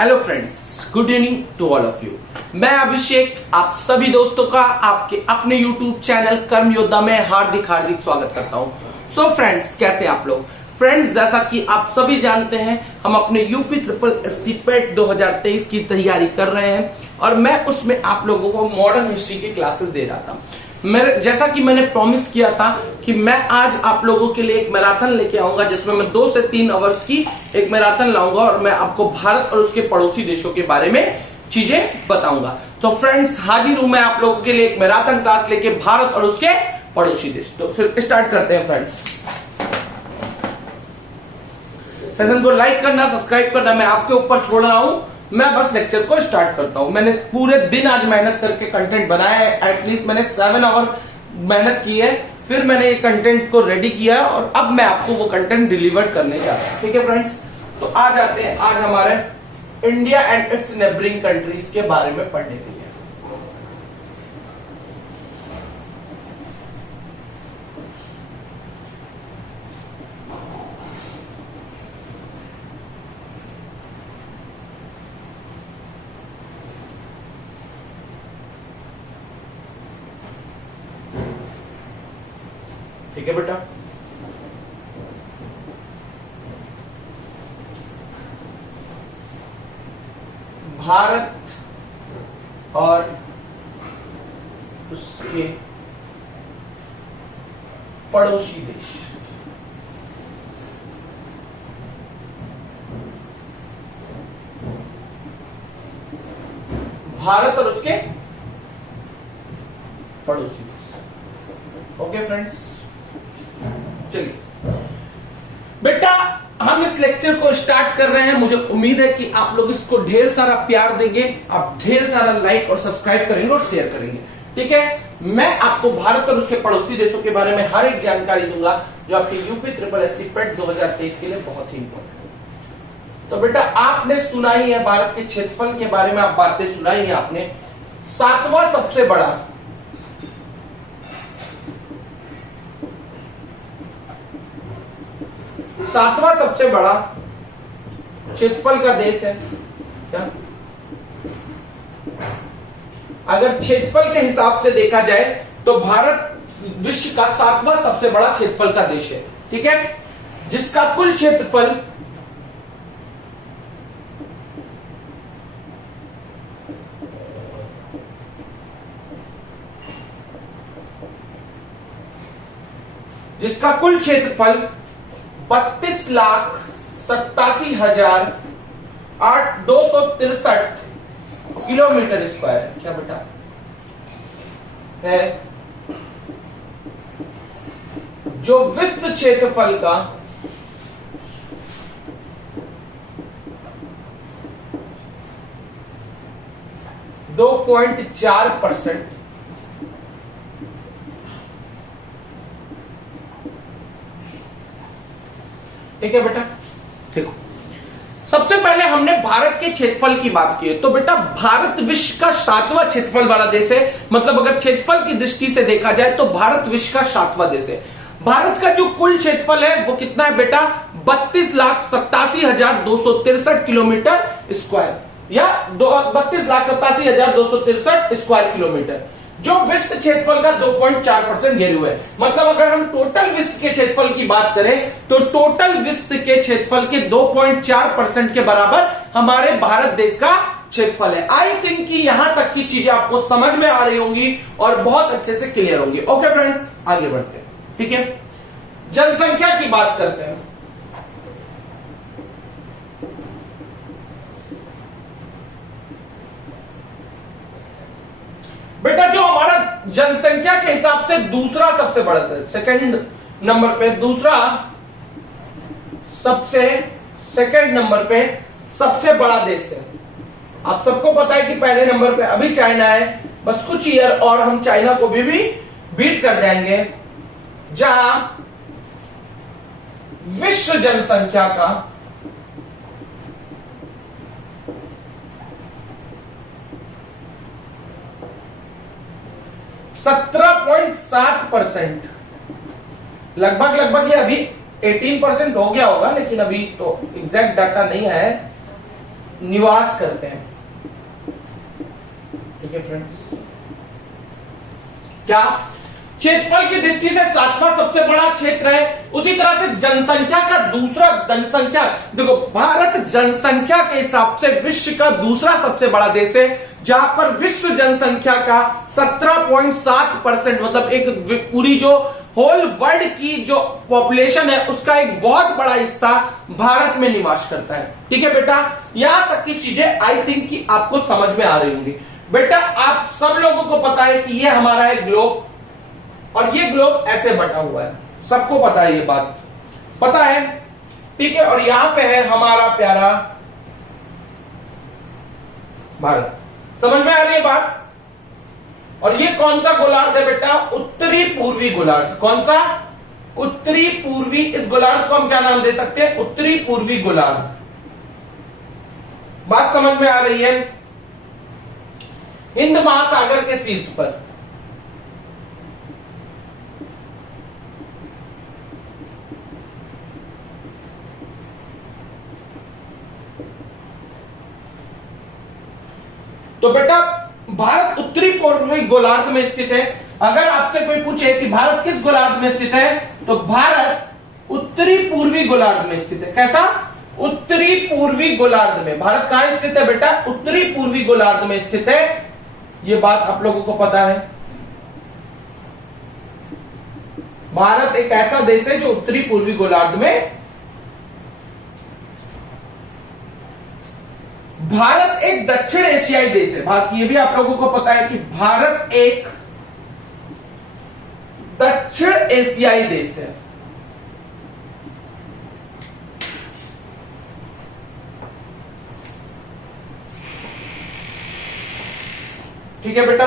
Hello friends, good evening to all of you. मैं अभिषेक आप सभी दोस्तों का आपके अपने यूट्यूब चैनल कर्म योद्धा में हार्दिक स्वागत करता हूं। सो फ्रेंड्स, कैसे आप लोग? फ्रेंड्स, जैसा कि आप सभी जानते हैं, हम अपने यूपी ट्रिपल एससी पेट 2023 की तैयारी कर रहे हैं और मैं उसमें आप लोगों को मॉडर्न हिस्ट्री की क्लासेस दे रहा था। जैसा कि मैंने प्रॉमिस किया था कि मैं आज आप लोगों के लिए एक मैराथन लेके आऊंगा, जिसमें मैं 2 से 3 आवर्स की एक मैराथन लाऊंगा और मैं आपको भारत और उसके पड़ोसी देशों के बारे में चीजें बताऊंगा। तो फ्रेंड्स, हाजिर हूं मैं आप लोगों के लिए एक मैराथन क्लास लेके भारत और उसके पड़ोसी देश। तो फिर स्टार्ट करते हैं फ्रेंड्स। सेशन को लाइक करना, सब्सक्राइब करना मैं आपके ऊपर छोड़ रहा हूं। मैं बस लेक्चर को स्टार्ट करता हूं। मैंने पूरे दिन आज मेहनत करके कंटेंट बनाया है। एटलीस्ट मैंने 7 आवर मेहनत की है, फिर मैंने ये कंटेंट को रेडी किया और अब मैं आपको वो कंटेंट डिलीवर करने जा रहा हूं। ठीक है फ्रेंड्स, तो आ जाते हैं आज हमारे India and it's neighbouring countries के बारे में पढ़ने के लिए। ठीक है बेटा, भारत और उसके पड़ोसी देश। भारत और उसके पड़ोसी देश। ओके फ्रेंड्स, चलिए बेटा, हम इस लेक्चर को स्टार्ट कर रहे हैं। मुझे उम्मीद है कि आप लोग इसको ढेर सारा प्यार देंगे, आप ढेर सारा लाइक और सब्सक्राइब करेंगे और शेयर करेंगे। ठीक है, मैं आपको भारत और उसके पड़ोसी देशों के बारे में हर एक जानकारी दूंगा जो आपके यूपी ट्रिपल एससी पेट 2023 के लिए बहुत ही इंपॉर्टेंट है। तो बेटा, आपने सुना ही है भारत के क्षेत्रफल के बारे में, आप बातें सुनाई है आपने। 7वां सबसे बड़ा क्षेत्रफल का देश है क्या? अगर क्षेत्रफल के हिसाब से देखा जाए तो भारत विश्व का 7वां सबसे बड़ा क्षेत्रफल का देश है। ठीक है, जिसका कुल क्षेत्रफल जिसका कुल क्षेत्रफल 32,87,263 किलोमीटर स्क्वायर है। क्या बेटा है? जो विश्व क्षेत्रफल का 2.4%, ठीक है बेटा। देखो, सबसे पहले हमने भारत के क्षेत्रफल की बात की है। तो बेटा, भारत विश्व का 7वां क्षेत्रफल वाला देश है। मतलब अगर क्षेत्रफल की दृष्टि से देखा जाए तो भारत विश्व का 7वां देश है। भारत का जो कुल क्षेत्रफल है वो कितना है बेटा? 32,87,263 किलोमीटर स्क्वायर, या 32,87,263 स्क्वायर किलोमीटर, जो विश्व क्षेत्रफल का 2.4% घेरे हुए है। मतलब अगर हम टोटल विश्व के क्षेत्रफल की बात करें तो टोटल विश्व के क्षेत्रफल के 2.4% के बराबर हमारे भारत देश का क्षेत्रफल है। आई थिंक कि यहां तक की चीजें आपको समझ में आ रही होंगी और बहुत अच्छे से क्लियर होंगी। ओके फ्रेंड्स, आगे बढ़ते हैं। ठीक है, जनसंख्या की बात करते हैं। बेटा, जो हमारा जनसंख्या के हिसाब से दूसरा सबसे बड़ा है, सेकंड नंबर पे सेकंड नंबर पे सबसे बड़ा देश है। आप सबको पता है कि पहले नंबर पे अभी चाइना है। बस कुछ ईयर और हम चाइना को भी बीट कर जाएंगे, जहां विश्व जनसंख्या का 17.7%, लगभग ये अभी 18% हो गया होगा, लेकिन अभी तो एग्जैक्ट डाटा नहीं है। निवास करते हैं। ठीक है फ्रेंड्स, क्या क्षेत्रफल की दृष्टि से सातवां सबसे बड़ा क्षेत्र है, उसी तरह से जनसंख्या का दूसरा, जनसंख्या देखो, भारत जनसंख्या के हिसाब से विश्व का दूसरा सबसे बड़ा देश है, जहां पर विश्व जनसंख्या का 17.7% मतलब एक पूरी जो होल वर्ल्ड की जो पॉपुलेशन है उसका एक बहुत बड़ा हिस्सा भारत में निवास करता है। ठीक है बेटा, यहां तक की चीजें आई थिंक कि आपको समझ में आ रही होंगी। बेटा आप सब लोगों को पता है कि ये हमारा है ग्लोब, और ये ग्लोब ऐसे बटा हुआ है, सबको पता है, ये बात पता है। ठीक है, और यहां पे है हमारा प्यारा भारत। समझ में आ रही है बात? और ये कौन सा गोलार्ध है बेटा? उत्तरी पूर्वी गोलार्ध। कौन सा? उत्तरी पूर्वी। इस गोलार्ध को हम क्या नाम दे सकते हैं? उत्तरी पूर्वी गोलार्ध। बात समझ में आ रही है? हिंद महासागर के शीर्ष पर। तो बेटा भारत उत्तरी पूर्वी गोलार्ध में स्थित है। अगर आपसे कोई पूछे कि भारत किस गोलार्ध में स्थित है, तो भारत उत्तरी पूर्वी गोलार्ध में स्थित है। कैसा? उत्तरी पूर्वी गोलार्ध में। भारत कहां स्थित है बेटा? उत्तरी पूर्वी गोलार्ध में स्थित है। ये बात आप लोगों को पता है। भारत एक ऐसा देश है जो उत्तरी पूर्वी गोलार्ध में। भारत एक दक्षिण एशियाई देश है। भारत, ये भी आप लोगों को पता है कि भारत एक दक्षिण एशियाई देश है। ठीक है बेटा,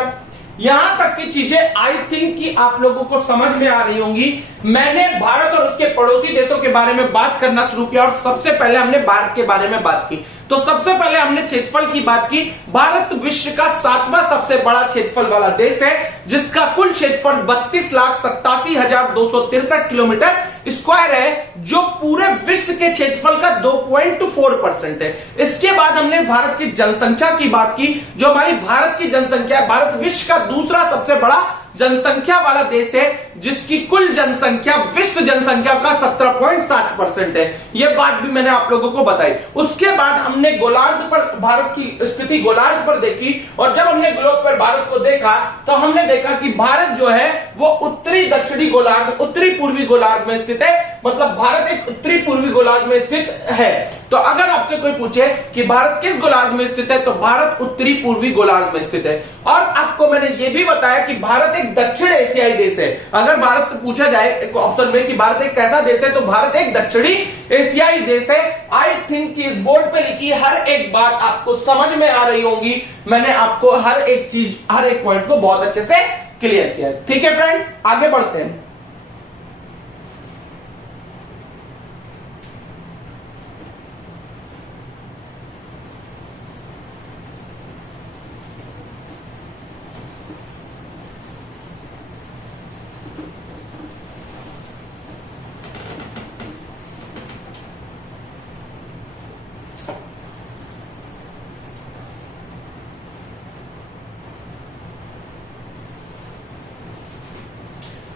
यहां तक की चीजें आई थिंक कि आप लोगों को समझ में आ रही होंगी। मैंने भारत और उसके पड़ोसी देशों के बारे में बात करना शुरू किया, और सबसे पहले हमने भारत के बारे में बात की। तो सबसे पहले हमने क्षेत्रफल की बात की। भारत विश्व का 7वां सबसे बड़ा क्षेत्रफल वाला देश है, जिसका कुल क्षेत्रफल 32,87,263 किलोमीटर स्क्वायर है, जो पूरे विश्व के क्षेत्रफल का 2.4% है। इसके बाद हमने भारत की जनसंख्या की बात की। जो हमारी भारत की जनसंख्या है, भारत विश्व का दूसरा सबसे बड़ा जनसंख्या वाला देश है, जिसकी कुल जनसंख्या विश्व जनसंख्या का 17.7% है। यह बात भी मैंने आप लोगों को बताई। उसके बाद हमने गोलार्ध पर भारत की स्थिति गोलार्ध पर देखी, और जब हमने ग्लोब पर भारत को देखा तो हमने देखा कि भारत जो है वो उत्तरी दक्षिणी गोलार्ध, उत्तरी पूर्वी गोलार्ध में स्थित है। मतलब भारत एक उत्तरी पूर्वी गोलार्ध में स्थित है। तो अगर आपसे कोई पूछे कि भारत किस गोलार्ध में स्थित है, तो भारत उत्तरी पूर्वी गोलार्ध में स्थित है। और आपको मैंने यह भी बताया कि भारत एक दक्षिण एशियाई देश है। अगर भारत से पूछा जाए एक ऑप्शन में कि भारत एक कैसा देश है, तो भारत एक दक्षिणी एशियाई देश है। आई थिंक कि इस बोर्ड पे लिखी हर एक बात आपको समझ में आ रही होगी। मैंने आपको हर एक चीज, हर एक पॉइंट को बहुत अच्छे से क्लियर किया। ठीक है फ्रेंड्स, आगे बढ़ते हैं।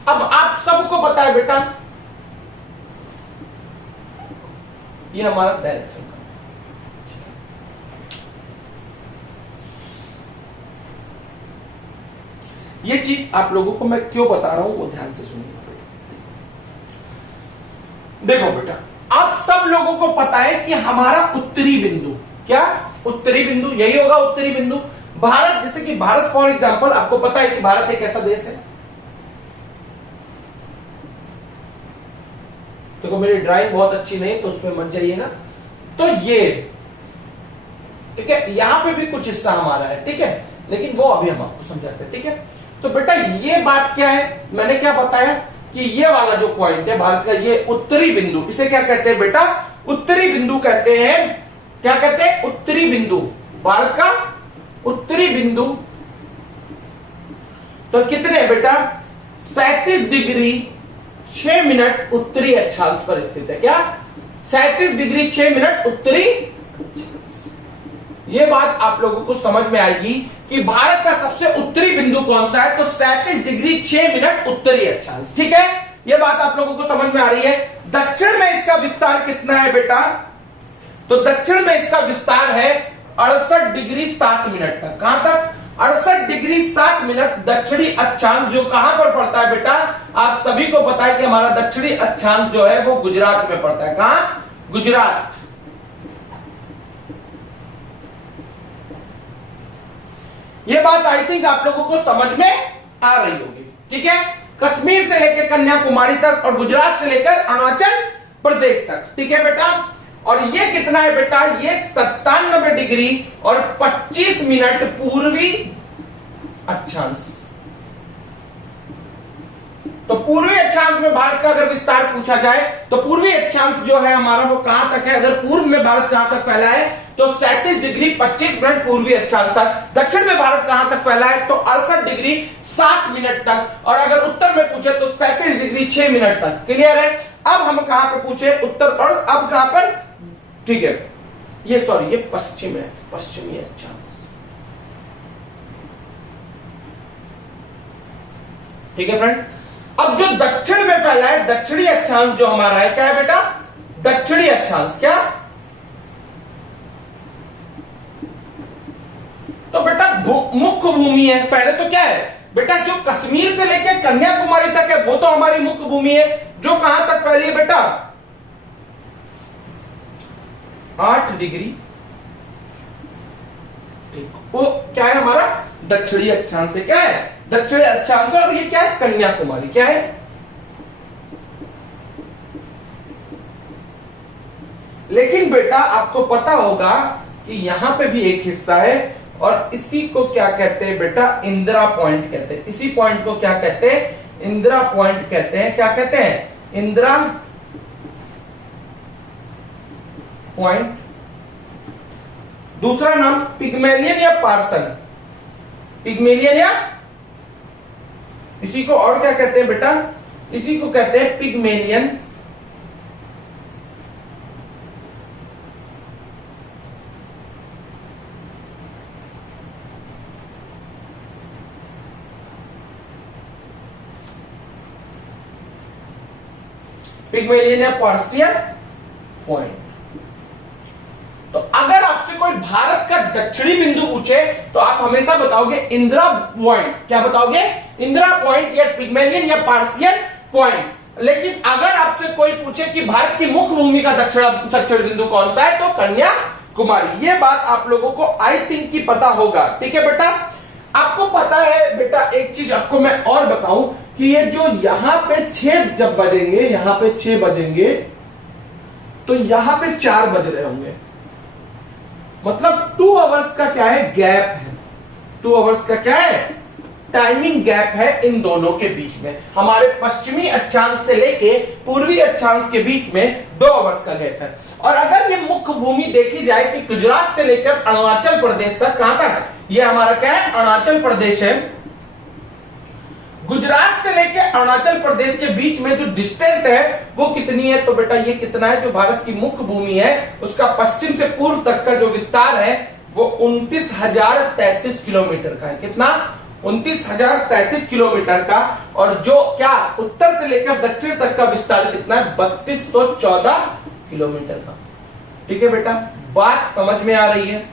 अब आप सबको पता है बेटा, ये हमारा डायरेक्शन का, ये चीज आप लोगों को मैं क्यों बता रहा हूं वो ध्यान से सुनिए। देखो बेटा, आप सब लोगों को पता है कि हमारा उत्तरी बिंदु, क्या उत्तरी बिंदु यही होगा, उत्तरी बिंदु। भारत, जैसे कि भारत फॉर एग्जांपल, आपको पता है कि भारत एक ऐसा देश है। देखो मेरी ड्राइंग बहुत अच्छी नहीं तो उसमें मत जाइएगा। तो ये ठीक है, यहां पे भी कुछ हिस्सा हमारा है, ठीक है, लेकिन वो अभी हम आपको समझाते हैं। ठीक है, तो बेटा ये बात क्या है, मैंने क्या बताया कि ये वाला जो पॉइंट है भारत का, ये उत्तरी बिंदु, इसे क्या कहते हैं बेटा? उत्तरी बिंदु कहते हैं। क्या कहते हैं? उत्तरी बिंदु। भारत का उत्तरी बिंदु तो कितने बेटा? 37 डिग्री 6 मिनट उत्तरी अक्षांश पर स्थित है। क्या? 37 डिग्री 6 मिनट उत्तरी। ये बात आप लोगों को समझ में आएगी कि भारत का सबसे उत्तरी बिंदु कौन सा है, तो 37 डिग्री 6 मिनट उत्तरी अक्षांश। ठीक है, ये बात आप लोगों को समझ में आ रही है। दक्षिण में इसका विस्तार कितना है बेटा, तो दक्षिण में इसका विस्तार है 68 डिग्री 7 मिनट तक। कहां तक, 68 डिग्री 7 मिनट दक्षिणी अक्षांश, जो कहां पर पड़ता है बेटा, आप सभी को पता है कि हमारा दक्षिणी अक्षांश जो है वो गुजरात में पड़ता है। कहां, गुजरात। ये बात आई थिंक आप लोगों को समझ में आ रही होगी। ठीक है, कश्मीर से लेकर कन्याकुमारी तक और गुजरात से लेकर अरुणाचल प्रदेश तक। ठीक है बेटा, और ये कितना है बेटा, ये 97 डिग्री और 25 मिनट पूर्वी अक्षांश। तो पूर्वी अक्षांश में भारत का अगर विस्तार पूछा जाए तो पूर्वी अक्षांश जो है हमारा वो कहां तक है, अगर पूर्व में भारत कहां तक फैला है तो 37 डिग्री 25 मिनट पूर्वी अक्षांश तक। दक्षिण में भारत कहां तक फैला है तो 68 डिग्री 7 मिनट तक, और अगर उत्तर में पूछे तो 37 डिग्री 6 मिनट तक। क्लियर है। अब हम कहां पे पूछे, उत्तर, और अब कहां पर, ठीक है, ये सॉरी ये पश्चिम है, पश्चिमी अक्षांश। ठीक है फ्रेंड्स, अब जो दक्षिण में फैला है दक्षिणी अक्षांश जो हमारा है, क्या है बेटा, दक्षिणी अक्षांश। क्या, तो बेटा मुख्य भूमि है। पहले तो क्या है बेटा, जो कश्मीर से लेकर कन्याकुमारी तक है वो तो हमारी मुख्य भूमि है, जो कहां तक फैली है बेटा, 8 डिग्री, ठीक, वो क्या है हमारा दक्षिणी अक्षांश है। क्या है, दक्षिणी अक्षांश, और ये क्या है, कन्याकुमारी। क्या है, लेकिन बेटा आपको पता होगा कि यहां पे भी एक हिस्सा है और इसी को क्या कहते हैं बेटा, इंदिरा पॉइंट कहते हैं। इसी पॉइंट को क्या कहते हैं, इंदिरा पॉइंट कहते हैं। क्या कहते हैं, इंदिरा पॉइंट। दूसरा नाम पिग्मेलियन या पार्सन, पिग्मेलियन या, इसी को और क्या कहते हैं बेटा, इसी को कहते हैं पिग्मेलियन। पिग्मेलियन या पार्शियन पॉइंट। तो अगर आपसे कोई भारत का दक्षिणी बिंदु पूछे तो आप हमेशा बताओगे इंदिरा पॉइंट। क्या बताओगे, इंदिरा पॉइंट या पिग्मेलियन या पार्शियन पॉइंट। लेकिन अगर आपसे कोई पूछे कि भारत की मुख्य भूमि का दक्षिण बिंदु कौन सा है तो कन्याकुमारी। ये बात आप लोगों को आई थिंक की पता होगा। ठीक है बेटा, आपको पता है बेटा, एक चीज आपको मैं और बताऊं कि ये जो यहां पे 6 जब बजेंगे, यहां पे 6 बजेंगे तो यहां पे 4 बज रहे होंगे, मतलब 2 आवर्स का क्या है, गैप है। 2 आवर्स का क्या है, टाइमिंग गैप है इन दोनों के बीच में। हमारे पश्चिमी अक्षांश से लेके पूर्वी अक्षांश के बीच में 2 आवर्स का गैप है। और अगर ये मुख्य भूमि देखी जाए कि गुजरात से लेकर अरुणाचल प्रदेश तक, कहां तक, ये हमारा क्या है, अरुणाचल प्रदेश है। गुजरात से लेकर अरुणाचल प्रदेश के बीच में जो डिस्टेंस है वो कितनी है, तो बेटा ये कितना है, जो भारत की मुख्य भूमि है उसका पश्चिम से पूर्व तक का जो विस्तार है वो 29,033 किलोमीटर का है। कितना, 29,033 किलोमीटर का। और जो क्या उत्तर से लेकर दक्षिण तक का विस्तार कितना है, 3214 किलोमीटर का। ठीक है बेटा, बात समझ में आ रही है।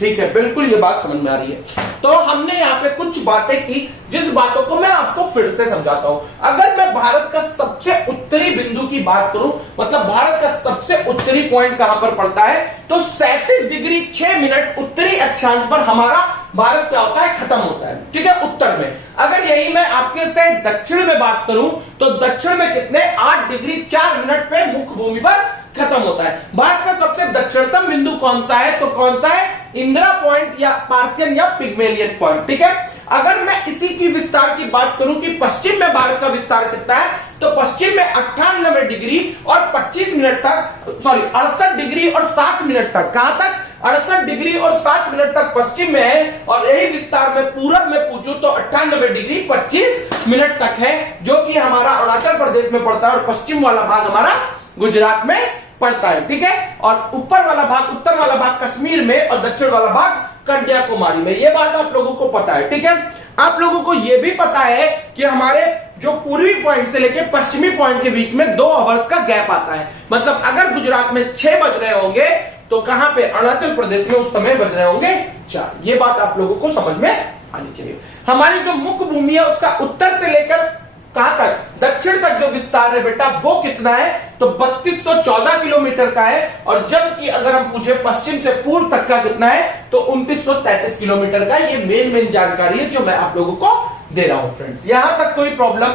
ठीक है, बिल्कुल ये बात समझ में आ रही है। तो हमने यहाँ पे कुछ बातें की जिस बातों को मैं आपको फिर से समझाता हूं। अगर मैं भारत का सबसे उत्तरी बिंदु की बात करूं, मतलब भारत का सबसे उत्तरी पॉइंट कहां पर पड़ता है, तो 37 डिग्री 6 मिनट उत्तरी अक्षांश पर हमारा भारत क्या होता है, खत्म होता है। ठीक है, उत्तर में। अगर यही मैं आपके से दक्षिण में बात करूं तो दक्षिण में कितने, 8 डिग्री 4 मिनट पे मुख्य भूमि पर खत्म होता है। भारत का सबसे दक्षिणतम बिंदु कौन सा है, तो कौन सा है, इंदिरा पॉइंट या पार्शियन या पिग्मेलियन पॉइंट। ठीक है, अगर मैं इसी की विस्तार की बात करूं कि पश्चिम में भारत का विस्तार कितना है, तो पश्चिम में 98 डिग्री और 25 मिनट तक, सॉरी 68 डिग्री और 7 मिनट तक। कहां तक, 68 डिग्री और 7 मिनट तक पश्चिम में है। और यही विस्तार में पूरब में पूछूं तो 98 डिग्री 25 मिनट तक है, जो कि हमारा अरुणाचल प्रदेश में पड़ता है और पश्चिम वाला भाग हमारा गुजरात में पड़ता है, ठीक है। और ऊपर वाला भाग, उत्तर वाला भाग कश्मीर में और दक्षिण वाला भाग कन्याकुमारी में। ये बात आप लोगों को पता है, ठीक है। आप लोगों को यह भी पता है कि हमारे जो पूर्वी पॉइंट से लेकर पश्चिमी पॉइंट के बीच में 2 आवर्स का गैप आता है। मतलब अगर गुजरात में 6 बज रहे होंगे तो कहां पे, अरुणाचल प्रदेश में उस समय बज रहे होंगे 4। ये बात आप लोगों को समझ में आनी चाहिए। हमारी जो मुख्य भूमि है उसका उत्तर से लेकर कहां तक, दक्षिण तक जो विस्तार है बेटा वो कितना है, तो 3214 किलोमीटर का है। और जबकि अगर हम पूछे पश्चिम से पूर्व तक का कितना है, तो 2933 किलोमीटर का। ये मेन जानकारी है जो मैं आप लोगों को दे रहा हूं फ्रेंड्स। यहां तक कोई प्रॉब्लम,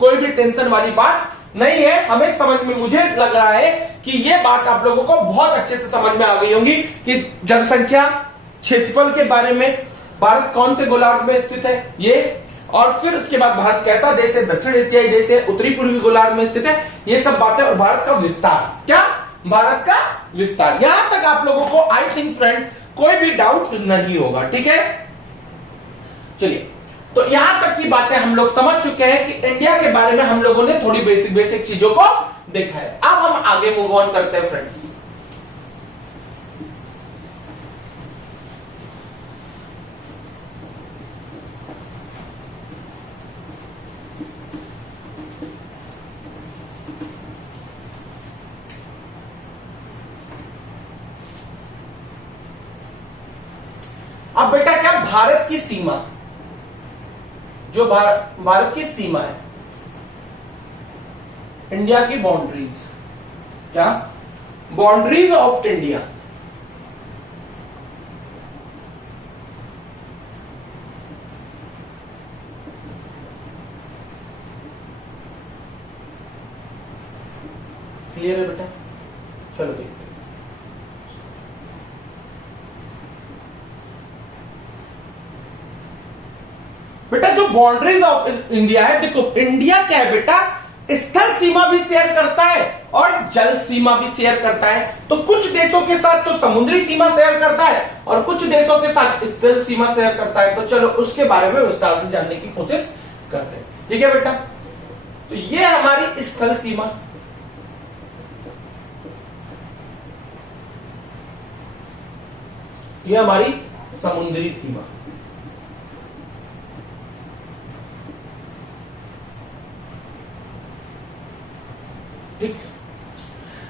कोई भी टेंशन वाली बात नहीं है। हमें समझ में, मुझे लग रहा है कि ये बात आप लोगों को बहुत अच्छे से समझ में आ गई होगी कि जनसंख्या, क्षेत्रफल के बारे में, भारत कौन से गोलार्ध में स्थित है ये, और फिर उसके बाद भारत कैसा देश है, दक्षिण एशियाई देश है, उत्तरी पूर्वी गोलार्ध में स्थित है, ये सब बातें। और भारत का विस्तार, क्या, भारत का विस्तार। यहां तक आप लोगों को आई थिंक फ्रेंड्स कोई भी डाउट नहीं होगा, ठीक है। चलिए, तो यहां तक की बातें हम लोग समझ चुके हैं कि इंडिया के बारे में हम लोगों ने थोड़ी बेसिक चीजों को देखा है। अब हम आगे मूव ऑन करते हैं फ्रेंड्स। अब बेटा क्या, भारत की सीमा, जो भारत की सीमा है, इंडिया की बाउंड्रीज, क्या, बाउंड्रीज ऑफ इंडिया, क्लियर है बेटा। चलो देखते हैं। बेटा जो बाउंड्रीज ऑफ इंडिया है, देखो इंडिया क्या है बेटा, स्थल सीमा भी शेयर करता है और जल सीमा भी शेयर करता है। तो कुछ देशों के साथ तो समुद्री सीमा शेयर करता है और कुछ देशों के साथ स्थल सीमा शेयर करता है। तो चलो उसके बारे में विस्तार से जानने की कोशिश करते हैं, ठीक है बेटा। तो ये हमारी स्थल सीमा, ये हमारी समुद्री सीमा, ठीक।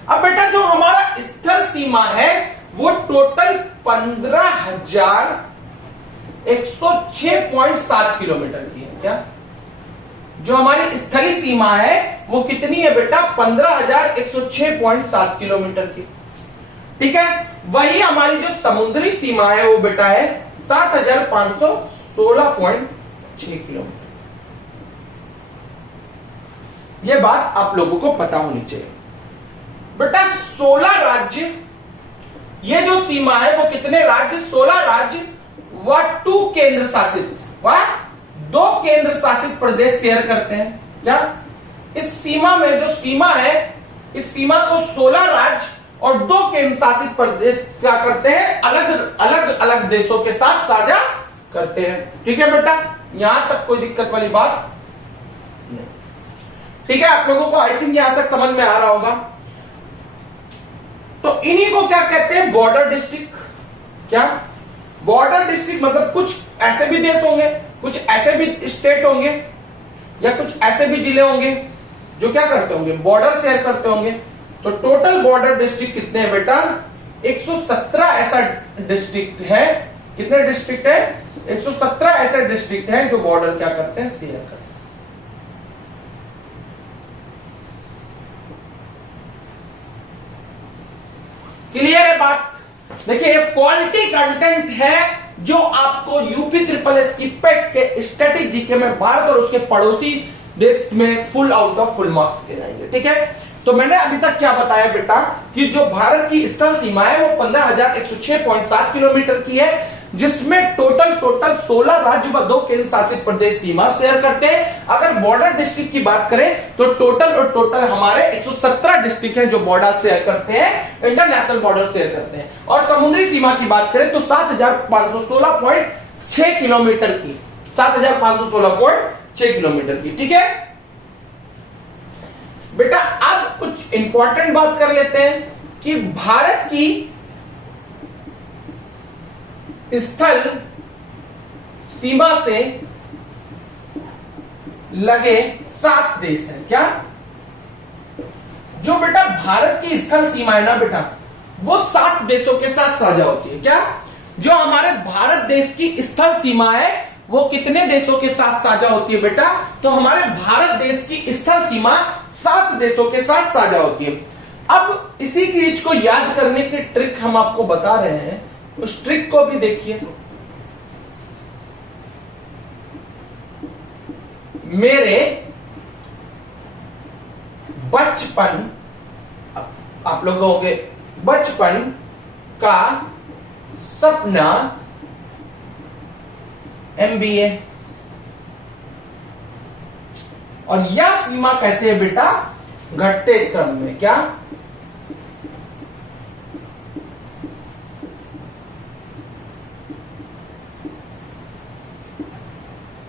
अब बेटा जो हमारा स्थल सीमा है वो टोटल 15,106.7 किलोमीटर की है। क्या, जो हमारी स्थलीय सीमा है वो कितनी है बेटा, 15,106.7 किलोमीटर की, ठीक है। वही हमारी जो समुद्री सीमा है वो बेटा है 7,516.6 किलोमीटर। ये बात आप लोगों को पता होनी चाहिए बेटा। 16 राज्य, ये जो सीमा है वो कितने राज्य, 16 राज्य व 2 केंद्र शासित, व 2 केंद्र शासित प्रदेश शेयर करते हैं। क्या, इस सीमा में जो सीमा है, इस सीमा को 16 राज्य और 2 केंद्र शासित प्रदेश क्या करते हैं, अलग देशों के साथ साझा करते हैं, ठीक है बेटा। यहां तक कोई दिक्कत वाली बात नहीं, ठीक है। आप लोगों को आई थिंक यहां तक समझ में आ रहा होगा। तो इन्हीं को क्या कहते हैं, बॉर्डर डिस्ट्रिक्ट। क्या, बॉर्डर डिस्ट्रिक्ट मतलब कुछ ऐसे भी देश होंगे, कुछ ऐसे भी स्टेट होंगे, या कुछ ऐसे भी जिले होंगे जो क्या करते होंगे, बॉर्डर शेयर करते होंगे। तो टोटल बॉर्डर डिस्ट्रिक्ट कितने हैं बेटा, 117 ऐसा डिस्ट्रिक्ट है। कितने डिस्ट्रिक्ट है, 117 ऐसे डिस्ट्रिक्ट हैं जो बॉर्डर क्या करते हैं, शेयर करते हैं। क्लियर है बात। देखिए ये क्वालिटी कंटेंट है जो आपको यूपी ट्रिपल एस की पेट के स्टैटिक जीके में भारत और उसके पड़ोसी देश में full out of full marks दिए जाएंगे, ठीक है। तो मैंने अभी तक क्या बताया बेटा कि जो भारत की स्थल सीमा है वो 15,106.7 किलोमीटर की है, जिसमें टोटल 16 राज्य व 2 केंद्र शासित प्रदेश सीमा शेयर करते हैं। अगर बॉर्डर डिस्ट्रिक्ट की बात करें तो टोटल हमारे 117 डिस्ट्रिक्ट हैं जो बॉर्डर शेयर करते हैं, इंटरनेशनल बॉर्डर शेयर करते हैं। और समुद्री सीमा की बात करें तो 7,516.6 किलोमीटर की, 7,516.6 किलोमीटर की, ठीक है बेटा। अब कुछ इंपॉर्टेंट बात कर लेते हैं कि भारत की स्थल सीमा से लगे 7 देश हैं। क्या? जो बेटा भारत की स्थल सीमा है ना बेटा, वो 7 देशों के साथ साझा होती है। क्या? जो हमारे भारत देश की स्थल सीमा है वो कितने देशों के साथ साझा होती है बेटा? तो हमारे भारत देश की स्थल सीमा 7 देशों के साथ साझा होती है। अब इसी चीज को याद करने की ट्रिक हम आपको बता रहे हैं, उस ट्रिक को भी देखिए। मेरे बचपन, आप लोगों के बचपन का सपना MBA। और यह सीमा कैसे है बेटा? घटते क्रम में। क्या?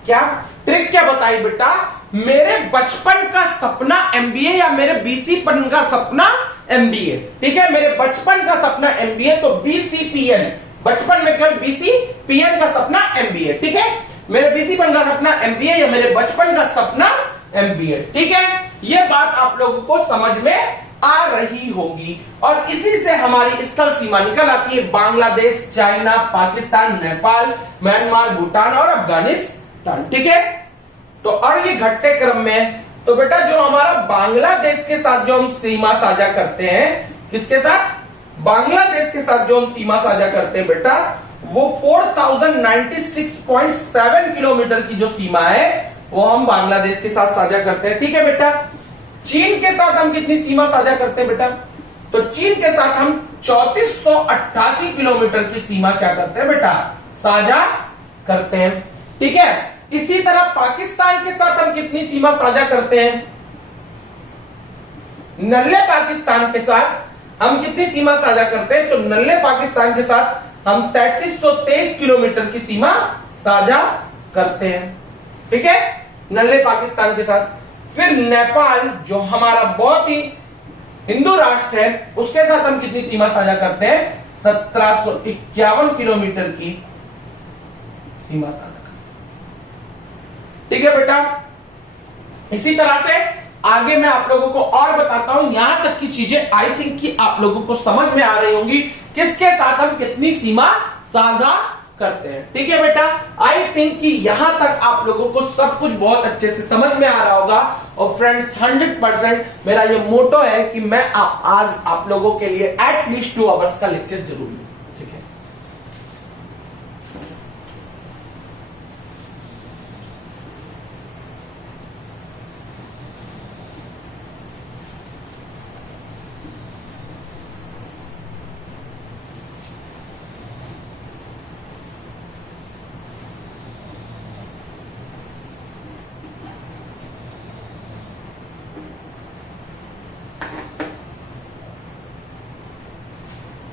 क्या ट्रिक क्या बताई बेटा? मेरे बचपन का सपना MBA या मेरे बीसीपन का सपना MBA। ठीक है, मेरे बचपन का सपना MBA, तो BCPN, बचपन में केवल BCPN का सपना MBA। ठीक है, मेरे बीसीपन का सपना MBA या मेरे बचपन का सपना MBA। ठीक है, यह बात आप लोगों को समझ में आ रही होगी। और इसी से हमारी स्थल सीमा निकल आती है बांग्लादेश, चाइना, पाकिस्तान, नेपाल, म्यांमार, भूटान और अफगानिस्तान। ठीक है, तो और ये घटते क्रम में, तो बेटा जो हमारा बांग्लादेश के साथ जो हम सीमा साझा करते हैं, किसके साथ? बांग्लादेश के साथ जो हम सीमा साझा करते हैं बेटा, वो 4096.7 किलोमीटर की जो सीमा है वो हम बांग्लादेश के साथ साझा करते हैं। ठीक है बेटा, चीन के साथ हम कितनी सीमा साझा करते हैं बेटा? तो चीन के साथ हम 3488 किलोमीटर की सीमा क्या करते हैं बेटा? साझा करते हैं। ठीक है, इसी तरह पाकिस्तान के साथ हम कितनी सीमा साझा करते हैं? नल्ले पाकिस्तान के साथ हम कितनी सीमा साझा करते हैं? तो नल्ले पाकिस्तान के साथ हम 3323 किलोमीटर की सीमा साझा करते हैं। ठीक है, नल्ले पाकिस्तान के साथ। फिर नेपाल जो हमारा बहुत ही हिंदू राष्ट्र है, उसके साथ हम कितनी सीमा साझा करते हैं? 1751 किलोमीटर की सीमा साझा। ठीक है बेटा, इसी तरह से आगे मैं आप लोगों को और बताता हूं। यहां तक की चीजें आई थिंक कि आप लोगों को समझ में आ रही होंगी, किसके साथ हम कितनी सीमा साझा करते हैं। ठीक है बेटा, आई थिंक कि यहां तक आप लोगों को सब कुछ बहुत अच्छे से समझ में आ रहा होगा। और फ्रेंड्स 100% मेरा ये मोटो है कि मैं आज आप लोगों के लिए एटलीस्ट 2 आवर्स का लेक्चर जरूर लूं। ठीक है,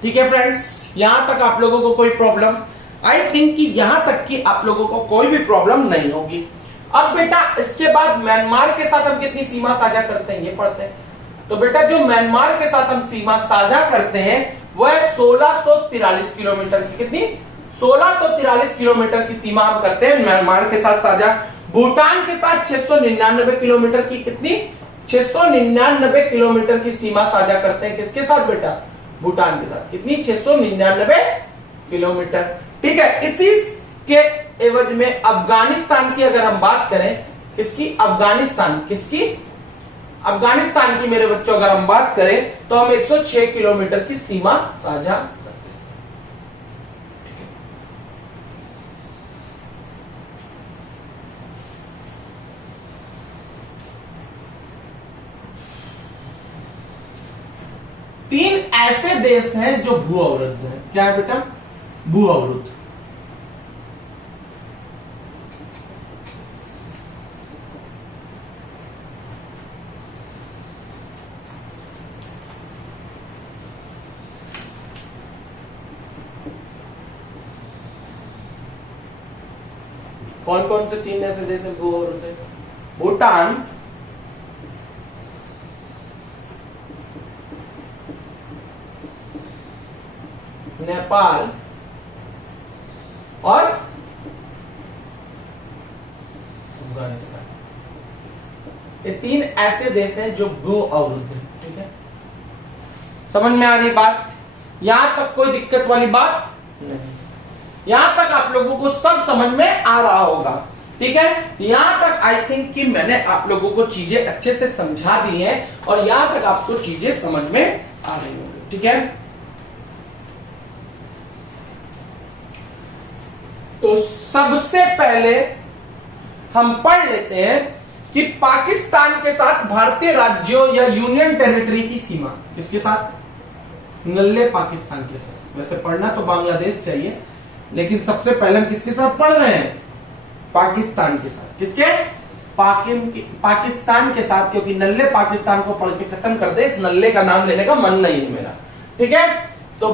ठीक है फ्रेंड्स, यहां तक आप लोगों को कोई प्रॉब्लम? आई थिंक कि यहां तक कि आप लोगों को कोई भी प्रॉब्लम नहीं होगी। अब बेटा इसके बाद म्यांमार के साथ हम कितनी सीमा साझा करते हैं ये पढ़ते हैं। तो बेटा जो म्यांमार के साथ हम सीमा साझा करते हैं वह है 1643 किलोमीटर की। कितनी? 1643 किलोमीटर की सीमा हम करते हैं म्यांमार के साथ साझा। भूटान के साथ 699 किलोमीटर की, कितनी? 699 किलोमीटर की सीमा साझा करते हैं। किसके साथ बेटा? भूटान के साथ। कितनी? 699 किलोमीटर। ठीक है, इसी के एवज में अफगानिस्तान की अगर हम बात करें, किसकी? अफगानिस्तान। किसकी? अफगानिस्तान की मेरे बच्चों अगर हम बात करें तो हम 106 किलोमीटर की सीमा साझा करते हैं। 3 ऐसे देश हैं जो भू अवरुद्ध हैं। क्या है बेटा? भू अवरुद्ध। कौन कौन से 3 ऐसे देश भू अवरुद्ध है? भूटान, नेपाल और अफगानिस्तान, ये 3 ऐसे देश हैं जो भू अवरुद्ध है। ठीक है, समझ में आ रही बात? यहां तक कोई दिक्कत वाली बात नहीं, यहां तक आप लोगों को सब समझ में आ रहा होगा। ठीक है, यहां तक आई थिंक कि मैंने आप लोगों को चीजें अच्छे से समझा दी हैं और यहां तक आपको चीजें समझ में आ रही होंगी। ठीक है, तो सबसे पहले हम पढ़ लेते हैं कि पाकिस्तान के साथ भारतीय राज्यों या यूनियन टेरिटरी की सीमा किसके साथ? नल्ले पाकिस्तान के साथ। वैसे पढ़ना तो बांग्लादेश चाहिए, लेकिन सबसे पहले हम किसके साथ पढ़ रहे हैं? पाकिस्तान के साथ। किसके? पाकिस्तान के साथ, क्योंकि नल्ले पाकिस्तान को पढ़ के खत्म कर दे, इस नल्ले का नाम लेने का मन नहीं है मेरा। ठीक है, तो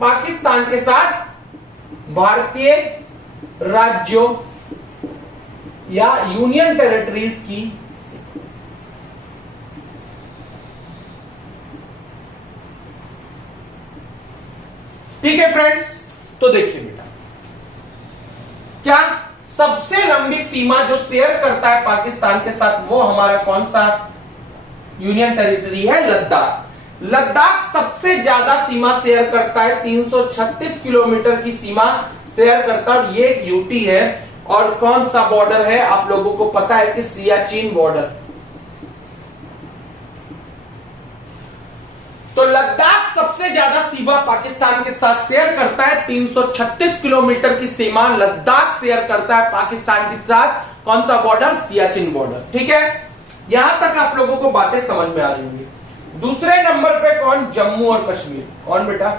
पाकिस्तान के साथ भारतीय राज्यों या यूनियन टेरिटरीज की, ठीक है फ्रेंड्स। तो देखिए बेटा, क्या सबसे लंबी सीमा जो शेयर करता है पाकिस्तान के साथ वो हमारा कौन सा यूनियन टेरिटरी है? लद्दाख। लद्दाख सबसे ज्यादा सीमा शेयर करता है, 336 किलोमीटर की सीमा शेयर करता है। ये यूटी है और कौन सा बॉर्डर है आप लोगों को पता है कि सियाचिन बॉर्डर। तो लद्दाख सबसे ज्यादा सीमा पाकिस्तान के साथ शेयर करता है, 336 किलोमीटर की सीमा लद्दाख शेयर करता है पाकिस्तान के साथ। कौन सा बॉर्डर? सियाचिन बॉर्डर। ठीक है, यहां तक आप लोगों को बातें समझ में आ रही होंगी। दूसरे नंबर पे कौन? जम्मू और कश्मीर। कौन बेटा?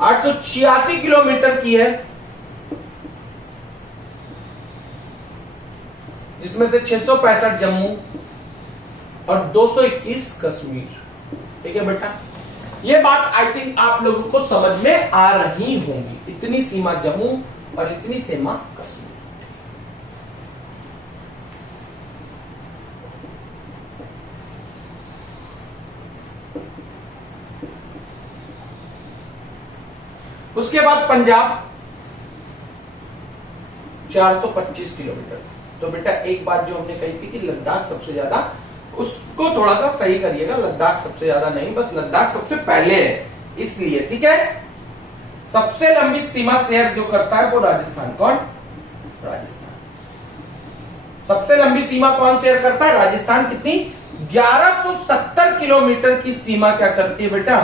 आठ सौ 86 किलोमीटर की है, जिसमें से 665 जम्मू और 221 कश्मीर। ठीक है बेटा, ये बात आई थिंक आप लोगों को समझ में आ रही होंगी। इतनी सीमा जम्मू और इतनी सीमा कश्मीर। उसके बाद पंजाब 425 किलोमीटर। तो बेटा एक बात जो हमने कही थी कि लद्दाख सबसे ज्यादा, उसको थोड़ा सा सही करिएगा। लद्दाख सबसे ज्यादा नहीं, बस लद्दाख सबसे पहले है इसलिए। ठीक है, सबसे लंबी सीमा शेयर जो करता है वो राजस्थान। कौन? राजस्थान। सबसे लंबी सीमा कौन शेयर करता है? राजस्थान। कितनी? 1170 किलोमीटर की सीमा क्या करती है बेटा?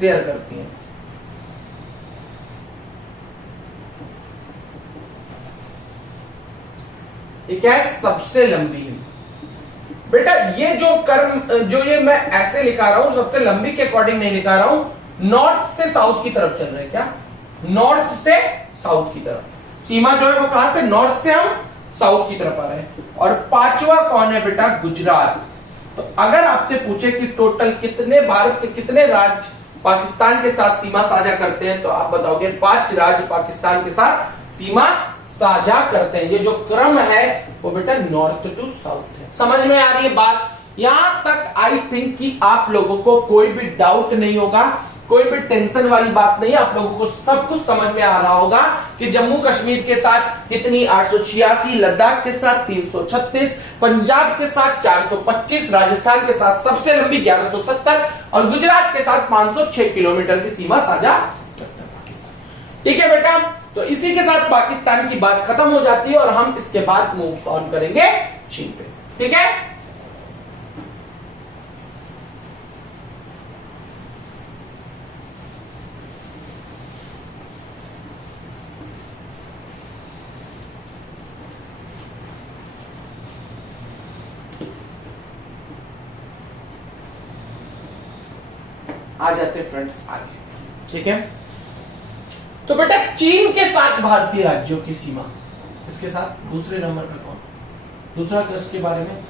शेयर करती है। ये क्या है? सबसे लंबी है बेटा। ये जो ये मैं ऐसे लिखा रहा हूं, सबसे लंबी के अकॉर्डिंग नहीं लिखा रहा हूं। नॉर्थ से साउथ की तरफ चल रहे हैं। क्या? नॉर्थ से साउथ की तरफ सीमा जो है वो कहां से? नॉर्थ से हम साउथ की तरफ आ रहे हैं। और पांचवा कौन है बेटा? गुजरात। तो अगर आपसे पूछे कि टोटल कितने भारत के कितने राज्य पाकिस्तान के साथ सीमा साझा करते हैं, तो आप बताओगे 5 राज्य पाकिस्तान के साथ सीमा साझा करते हैं। ये जो क्रम है वो बेटा नॉर्थ टू साउथ है। समझ में आ रही है बात? यहां तक आई थिंक कि आप लोगों को कोई भी डाउट नहीं होगा, कोई भी टेंशन वाली बात नहीं है। आप लोगों को सब कुछ समझ में आ रहा होगा कि जम्मू कश्मीर के साथ कितनी 886, लद्दाख के साथ 336, पंजाब के साथ 425, राजस्थान के साथ सबसे लंबी 1170 और गुजरात के साथ 506 किलोमीटर की सीमा साझा करता है पाकिस्तान। ठीक है बेटा, तो इसी के साथ पाकिस्तान की बात खत्म हो जाती है और हम इसके बाद मूव ऑन करेंगे चीन पे। ठीक है, आ जाते फ्रेंड्स आगे। ठीक है, तो बेटा चीन के साथ भारतीय राज्यों की सीमा, इसके साथ दूसरे नंबर पर कौन? दूसरा प्रश्न के बारे में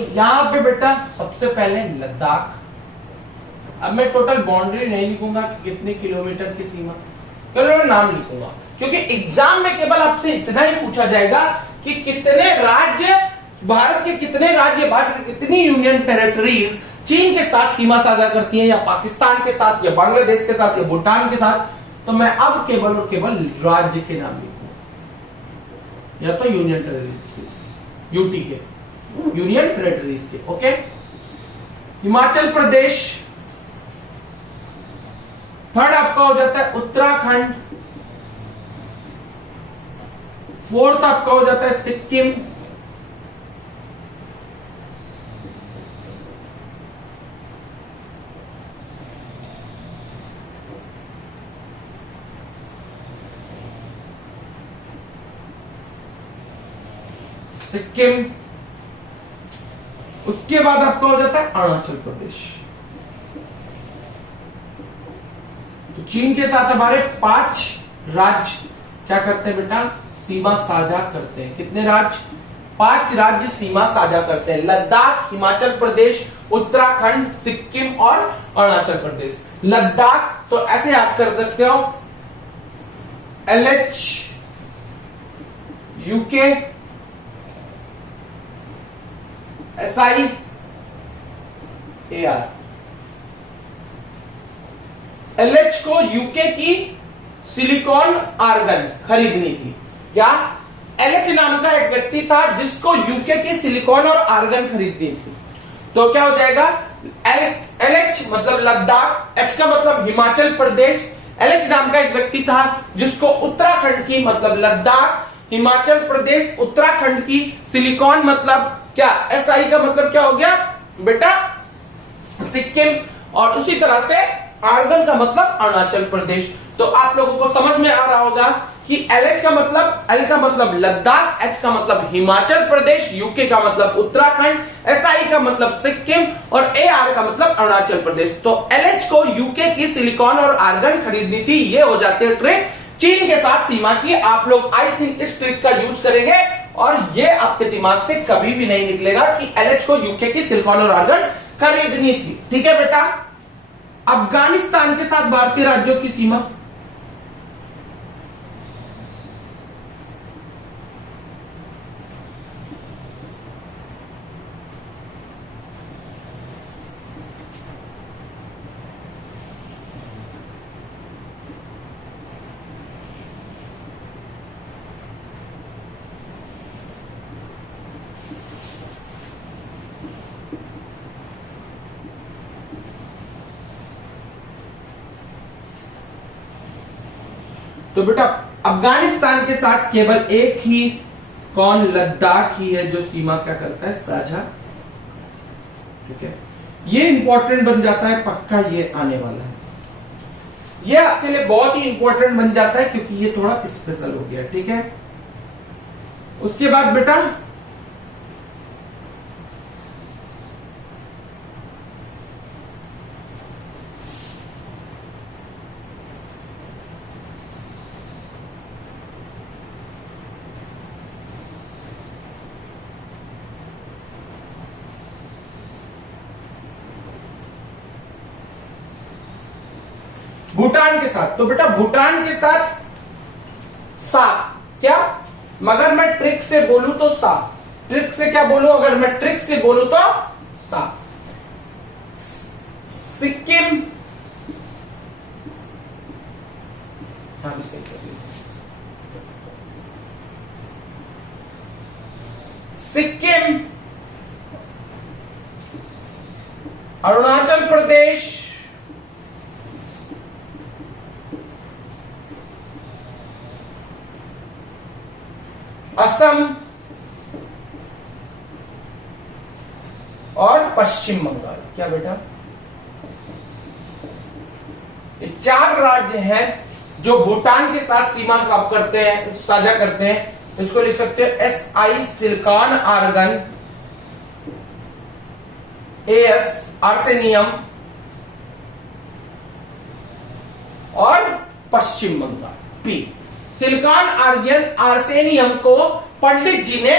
तो यहां पे बेटा सबसे पहले लद्दाख। अब मैं टोटल बाउंड्री नहीं लिखूंगा कि कितने किलोमीटर की सीमा, केवल मैं नाम लिखूंगा, क्योंकि एग्जाम में केवल आपसे इतना ही पूछा जाएगा कि कितने राज्य, भारत के कितने राज्य, भारत की कितनी यूनियन टेरिटरीज चीन के साथ सीमा साझा करती हैं, या पाकिस्तान के साथ, या बांग्लादेश के साथ, या भूटान के साथ। तो मैं अब केवल और केवल राज्य के नाम लिखूंगा, या तो यूनियन टेरिटरीज, यूटी के, यूनियन टेरिटरीज के। ओके, हिमाचल प्रदेश, थर्ड आपका हो जाता है उत्तराखंड, फोर्थ आपका हो जाता है सिक्किम, सिक्किम। उसके बाद आपका हो जाता है अरुणाचल प्रदेश। तो चीन के साथ हमारे 5 राज्य क्या करते हैं बेटा, सीमा साझा करते हैं। कितने राज्य? 5 राज्य सीमा साझा करते हैं, लद्दाख, हिमाचल प्रदेश, उत्तराखंड, सिक्किम और अरुणाचल प्रदेश। लद्दाख तो ऐसे याद कर सकते हो, LH UK SI AR। LH को यूके की सिलिकॉन आर्गन खरीदनी थी। क्या? LH नाम का एक व्यक्ति था जिसको यूके की सिलिकॉन और आर्गन खरीदनी थी। तो क्या हो जाएगा, LH मतलब लद्दाख, H का मतलब हिमाचल प्रदेश। LH नाम का एक व्यक्ति था जिसको उत्तराखंड की मतलब लद्दाख, हिमाचल प्रदेश, उत्तराखंड की सिलिकॉन मतलब क्या, SI का मतलब क्या हो गया बेटा, सिक्किम, और उसी तरह से आर्गन का मतलब अरुणाचल प्रदेश। तो आप लोगों को समझ में आ रहा होगा कि LH का मतलब, L का मतलब लद्दाख, H का मतलब हिमाचल प्रदेश, UK का मतलब उत्तराखंड, SI का मतलब सिक्किम और AR का मतलब अरुणाचल प्रदेश। तो LH को UK की सिलिकॉन और आर्गन खरीदनी थी। ये हो जाती है ट्रिक चीन के साथ सीमा की। आप लोग आई थिंक इस ट्रिक का यूज करेंगे और ये आपके दिमाग से कभी भी नहीं निकलेगा कि LH को यूके की सिलिकॉन और आर्गन खरीदनी थी। ठीक है बेटा। अफगानिस्तान के साथ भारतीय राज्यों की सीमा, तो बेटा अफगानिस्तान के साथ केवल एक ही, कौन, लद्दाख ही है जो सीमा क्या करता है, साझा। ठीक है, ये इंपॉर्टेंट बन जाता है, पक्का ये आने वाला है, ये आपके लिए बहुत ही इंपॉर्टेंट बन जाता है क्योंकि ये थोड़ा स्पेशल हो गया। ठीक है, उसके बाद बेटा भूटान के साथ। तो बेटा भूटान के साथ सात, क्या, मगर मैं ट्रिक से बोलूं तो सात, ट्रिक से क्या बोलूं, अगर मैं ट्रिक से बोलूं तो सात। सिक्किम, हाँ भी सही कर लीजिए, सिक्किम, अरुणाचल प्रदेश, असम और पश्चिम बंगाल। क्या बेटा, ये 4 राज्य हैं जो भूटान के साथ सीमा प्राप्त करते हैं, साझा करते हैं। इसको लिख सकते हैं SI सिलिकॉन आर्गन, AS आर्सेनियम और पश्चिम बंगाल P। सिलिकॉन आर्गन आर्सेनियम को पंडित जी ने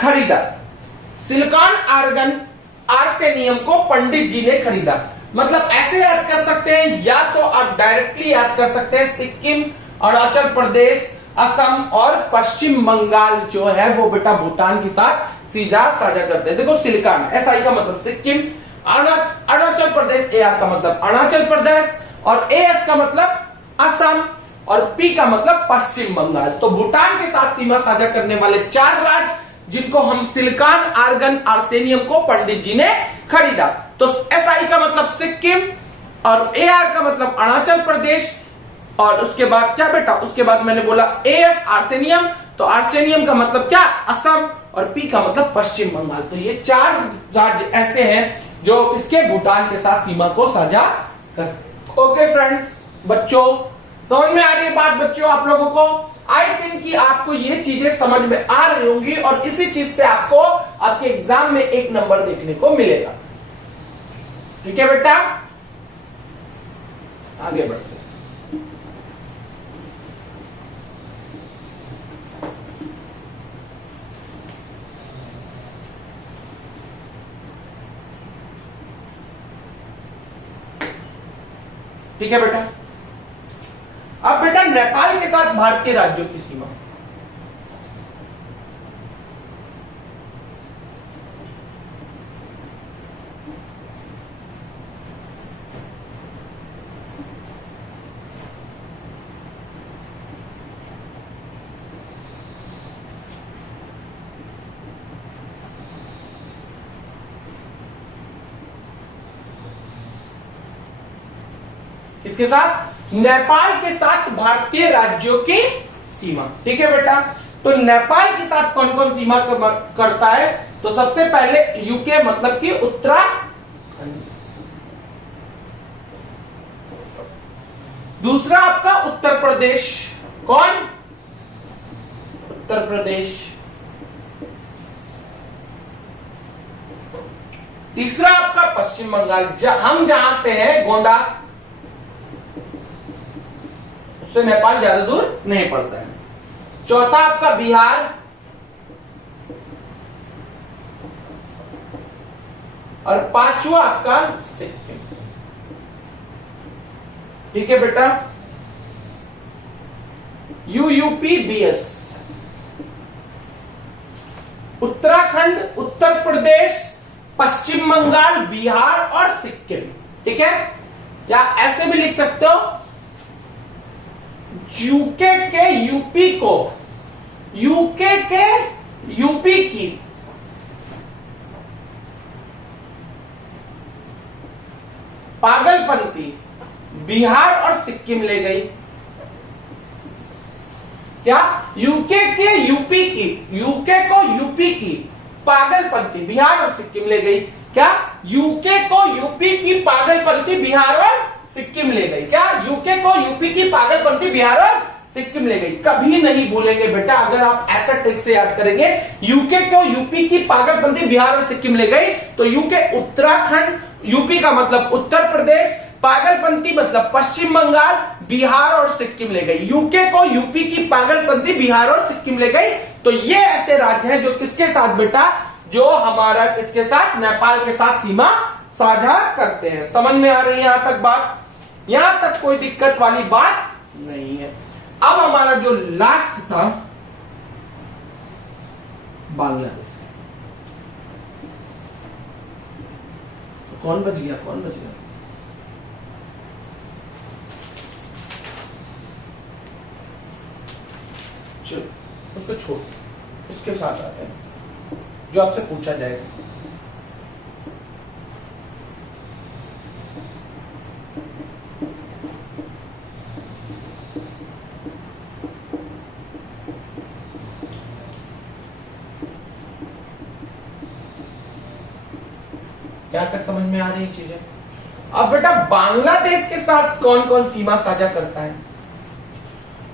खरीदा, सिलिकॉन आर्गन आर्सेनियम को पंडित जी ने खरीदा। मतलब ऐसे याद कर सकते हैं, या तो आप डायरेक्टली याद कर सकते हैं सिक्किम, अरुणाचल प्रदेश, असम और पश्चिम बंगाल जो है वो बेटा भूटान के साथ सीधा साझा करते हैं। देखो सिलिकॉन एसआई का मतलब सिक्किम, अरुणाचल प्रदेश एआर का मतलब अरुणाचल प्रदेश और एएस का मतलब असम और पी का मतलब पश्चिम बंगाल। तो भूटान के साथ सीमा साझा करने वाले 4 राज्य जिनको हम सिलिकॉन आर्गन आर्सेनियम को पंडित जी ने खरीदा। तो एसआई का मतलब सिक्किम और एआर का मतलब अरुणाचल प्रदेश और उसके बाद क्या बेटा, उसके बाद मैंने बोला एएस आर्सेनियम, तो आर्सेनियम का मतलब क्या, असम और पी का मतलब पश्चिम बंगाल। तो ये 4 राज्य ऐसे हैं जो इसके भूटान के साथ सीमा को साझा कर। ओके फ्रेंड्स, बच्चों समझ में आ रही है बात बच्चों आप लोगों को? आई थिंक कि आपको ये चीजें समझ में आ रही होंगी और इसी चीज से आपको आपके एग्जाम में 1 नंबर देखने को मिलेगा। ठीक है बेटा, आगे बढ़ते हैं। ठीक है बेटा, अब बेटा नेपाल के साथ भारतीय राज्यों की सीमा। इसके साथ नेपाल के साथ भारतीय राज्यों की सीमा। ठीक है बेटा, तो नेपाल के साथ कौन कौन सीमा करता है? तो सबसे पहले यूके मतलब कि उत्तराखंड, दूसरा आपका उत्तर प्रदेश, कौन? उत्तर प्रदेश। तीसरा आपका पश्चिम बंगाल, हम जहां से हैं गोंडा, उससे नेपाल ज्यादा दूर नहीं पड़ता है। चौथा आपका बिहार, और 5वां आपका सिक्किम। ठीक है बेटा, यूयूपी बीएस, उत्तराखंड, उत्तर प्रदेश, पश्चिम बंगाल, बिहार और सिक्किम। ठीक है, या ऐसे भी लिख सकते हो यूके के यूपी को, यूके के यूपी की पागलपंती बिहार और सिक्किम ले गई। क्या? यूके के यूपी की, यूके को यूपी की पागलपंती बिहार और सिक्किम ले गई। क्या? यूके को यूपी की पागलपंती बिहार और सिक्किम ले गई। क्या? यूके को यूपी की पागलपंती बिहार और सिक्किम ले गई। कभी नहीं भूलेंगे बेटा, अगर आप ऐसा ट्रिक से याद करेंगे, यूके को यूपी की पागलपंती बिहार और सिक्किम ले गई, तो यूके उत्तराखंड, यूपी का मतलब उत्तर प्रदेश, पागलपंती मतलब पश्चिम बंगाल, बिहार और सिक्किम ले गई। यूके को यूपी की पागलपंती बिहार और सिक्किम ले गई। तो ये ऐसे राज्य हैं जो किसके साथ बेटा, जो हमारा किसके साथ, नेपाल के साथ सीमा साझा करते हैं। समझ में आ रही है यहां तक बात? यहां तक कोई दिक्कत वाली बात नहीं है। अब हमारा जो लास्ट था बांग्लादेश। तो कौन बच गया, कौन बच गया? चलो उसको छोड़, उसके साथ आते हैं जो आपसे पूछा जाएगा। क्या कर समझ में आ रही चीजें? अब बेटा बांग्लादेश के साथ कौन कौन सीमा साझा करता है?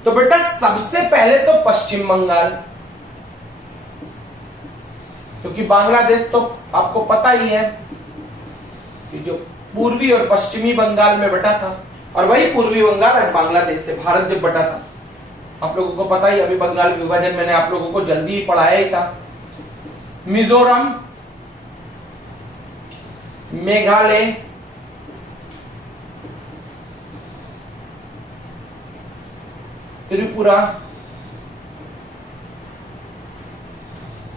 तो बेटा सबसे पहले तो पश्चिम बंगाल, क्योंकि बांग्लादेश तो आपको पता ही है कि जो पूर्वी और पश्चिमी बंगाल में बटा था, और वही पूर्वी बंगाल आज बांग्लादेश से भारत जब बटा था, आप लोगों को पता ही, अभी बंगाल विभाजन मैंने आप लोगों को जल्दी ही पढ़ाया ही था। मिजोरम, मेघालय, त्रिपुरा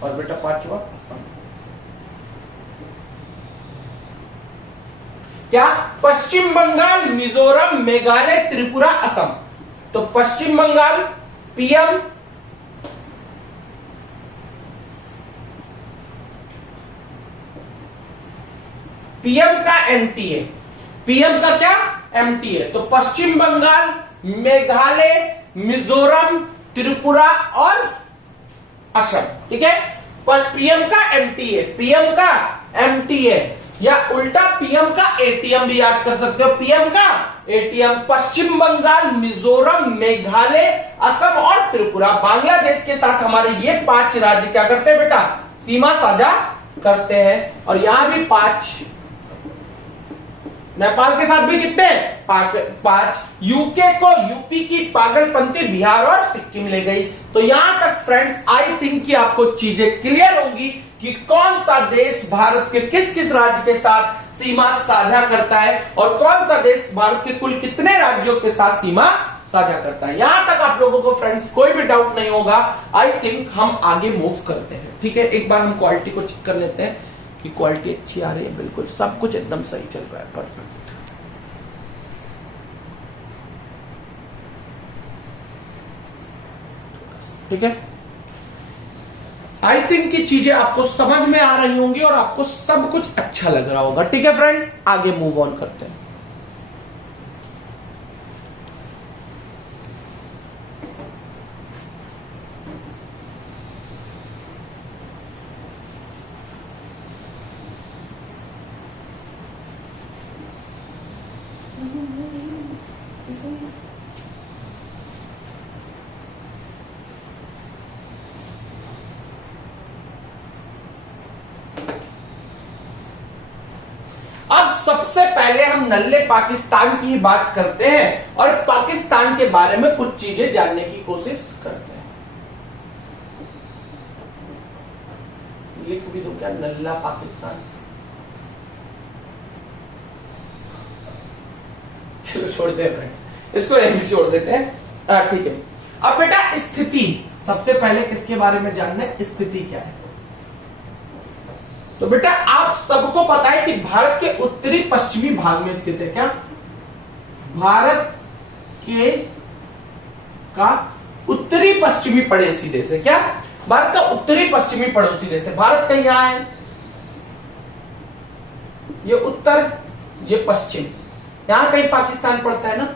और बेटा पांचवा असम। क्या? पश्चिम बंगाल, मिजोरम, मेघालय, त्रिपुरा, असम। तो पश्चिम बंगाल पीएम, पीएम का एमटीए, पीएम का क्या? एमटीए। तो पश्चिम बंगाल, मेघालय, मिजोरम, त्रिपुरा और असम। ठीक है, पर पीएम का एमटीए, पीएम का एमटीए या उल्टा पीएम का एटीएम भी याद कर सकते हो। पीएम का एटीएम पश्चिम बंगाल, मिजोरम, मेघालय, असम और त्रिपुरा। बांग्लादेश के साथ हमारे ये 5 राज्य क्या करते हैं बेटा? सीमा साझा करते हैं। और यहां भी 5, नेपाल के साथ भी कितने? 5। यूके को यूपी की पागलपंथी बिहार और सिक्किम ले गई। तो यहां तक फ्रेंड्स आई थिंक कि आपको चीजें क्लियर होंगी कि कौन सा देश भारत के किस किस राज्य के साथ सीमा साझा करता है और कौन सा देश भारत के कुल कितने राज्यों के साथ सीमा साझा करता है। यहां तक आप लोगों को फ्रेंड्स कोई भी डाउट नहीं होगा। आई थिंक हम आगे मूव करते हैं। ठीक है, एक बार हम क्वालिटी को चेक कर लेते हैं कि क्वालिटी अच्छी आ रही है। बिल्कुल सब कुछ एकदम सही चल रहा है, परफेक्ट। ठीक है, आई थिंक की चीजें आपको समझ में आ रही होंगी और आपको सब कुछ अच्छा लग रहा होगा। ठीक है फ्रेंड्स, आगे मूव ऑन करते हैं। अब सबसे पहले हम नल्ले पाकिस्तान की बात करते हैं और पाकिस्तान के बारे में कुछ चीजें जानने की कोशिश करते हैं। लिख भी दूं क्या? नल्ला पाकिस्तान। चलो छोड़ते हैं फ्रेंड्स, इसको यहीं छोड़ देते हैं। ठीक है, अब बेटा स्थिति, सबसे पहले किसके बारे में जानना है? स्थिति क्या है? तो बेटा आप सबको पता है कि भारत के उत्तरी पश्चिमी भाग में स्थित है। क्या? भारत के का उत्तरी पश्चिमी पड़ोसी देश है। क्या? भारत का उत्तरी पश्चिमी पड़ोसी देश है। भारत का यहां है, ये उत्तर, ये पश्चिम, यहां कहीं पाकिस्तान पड़ता है ना।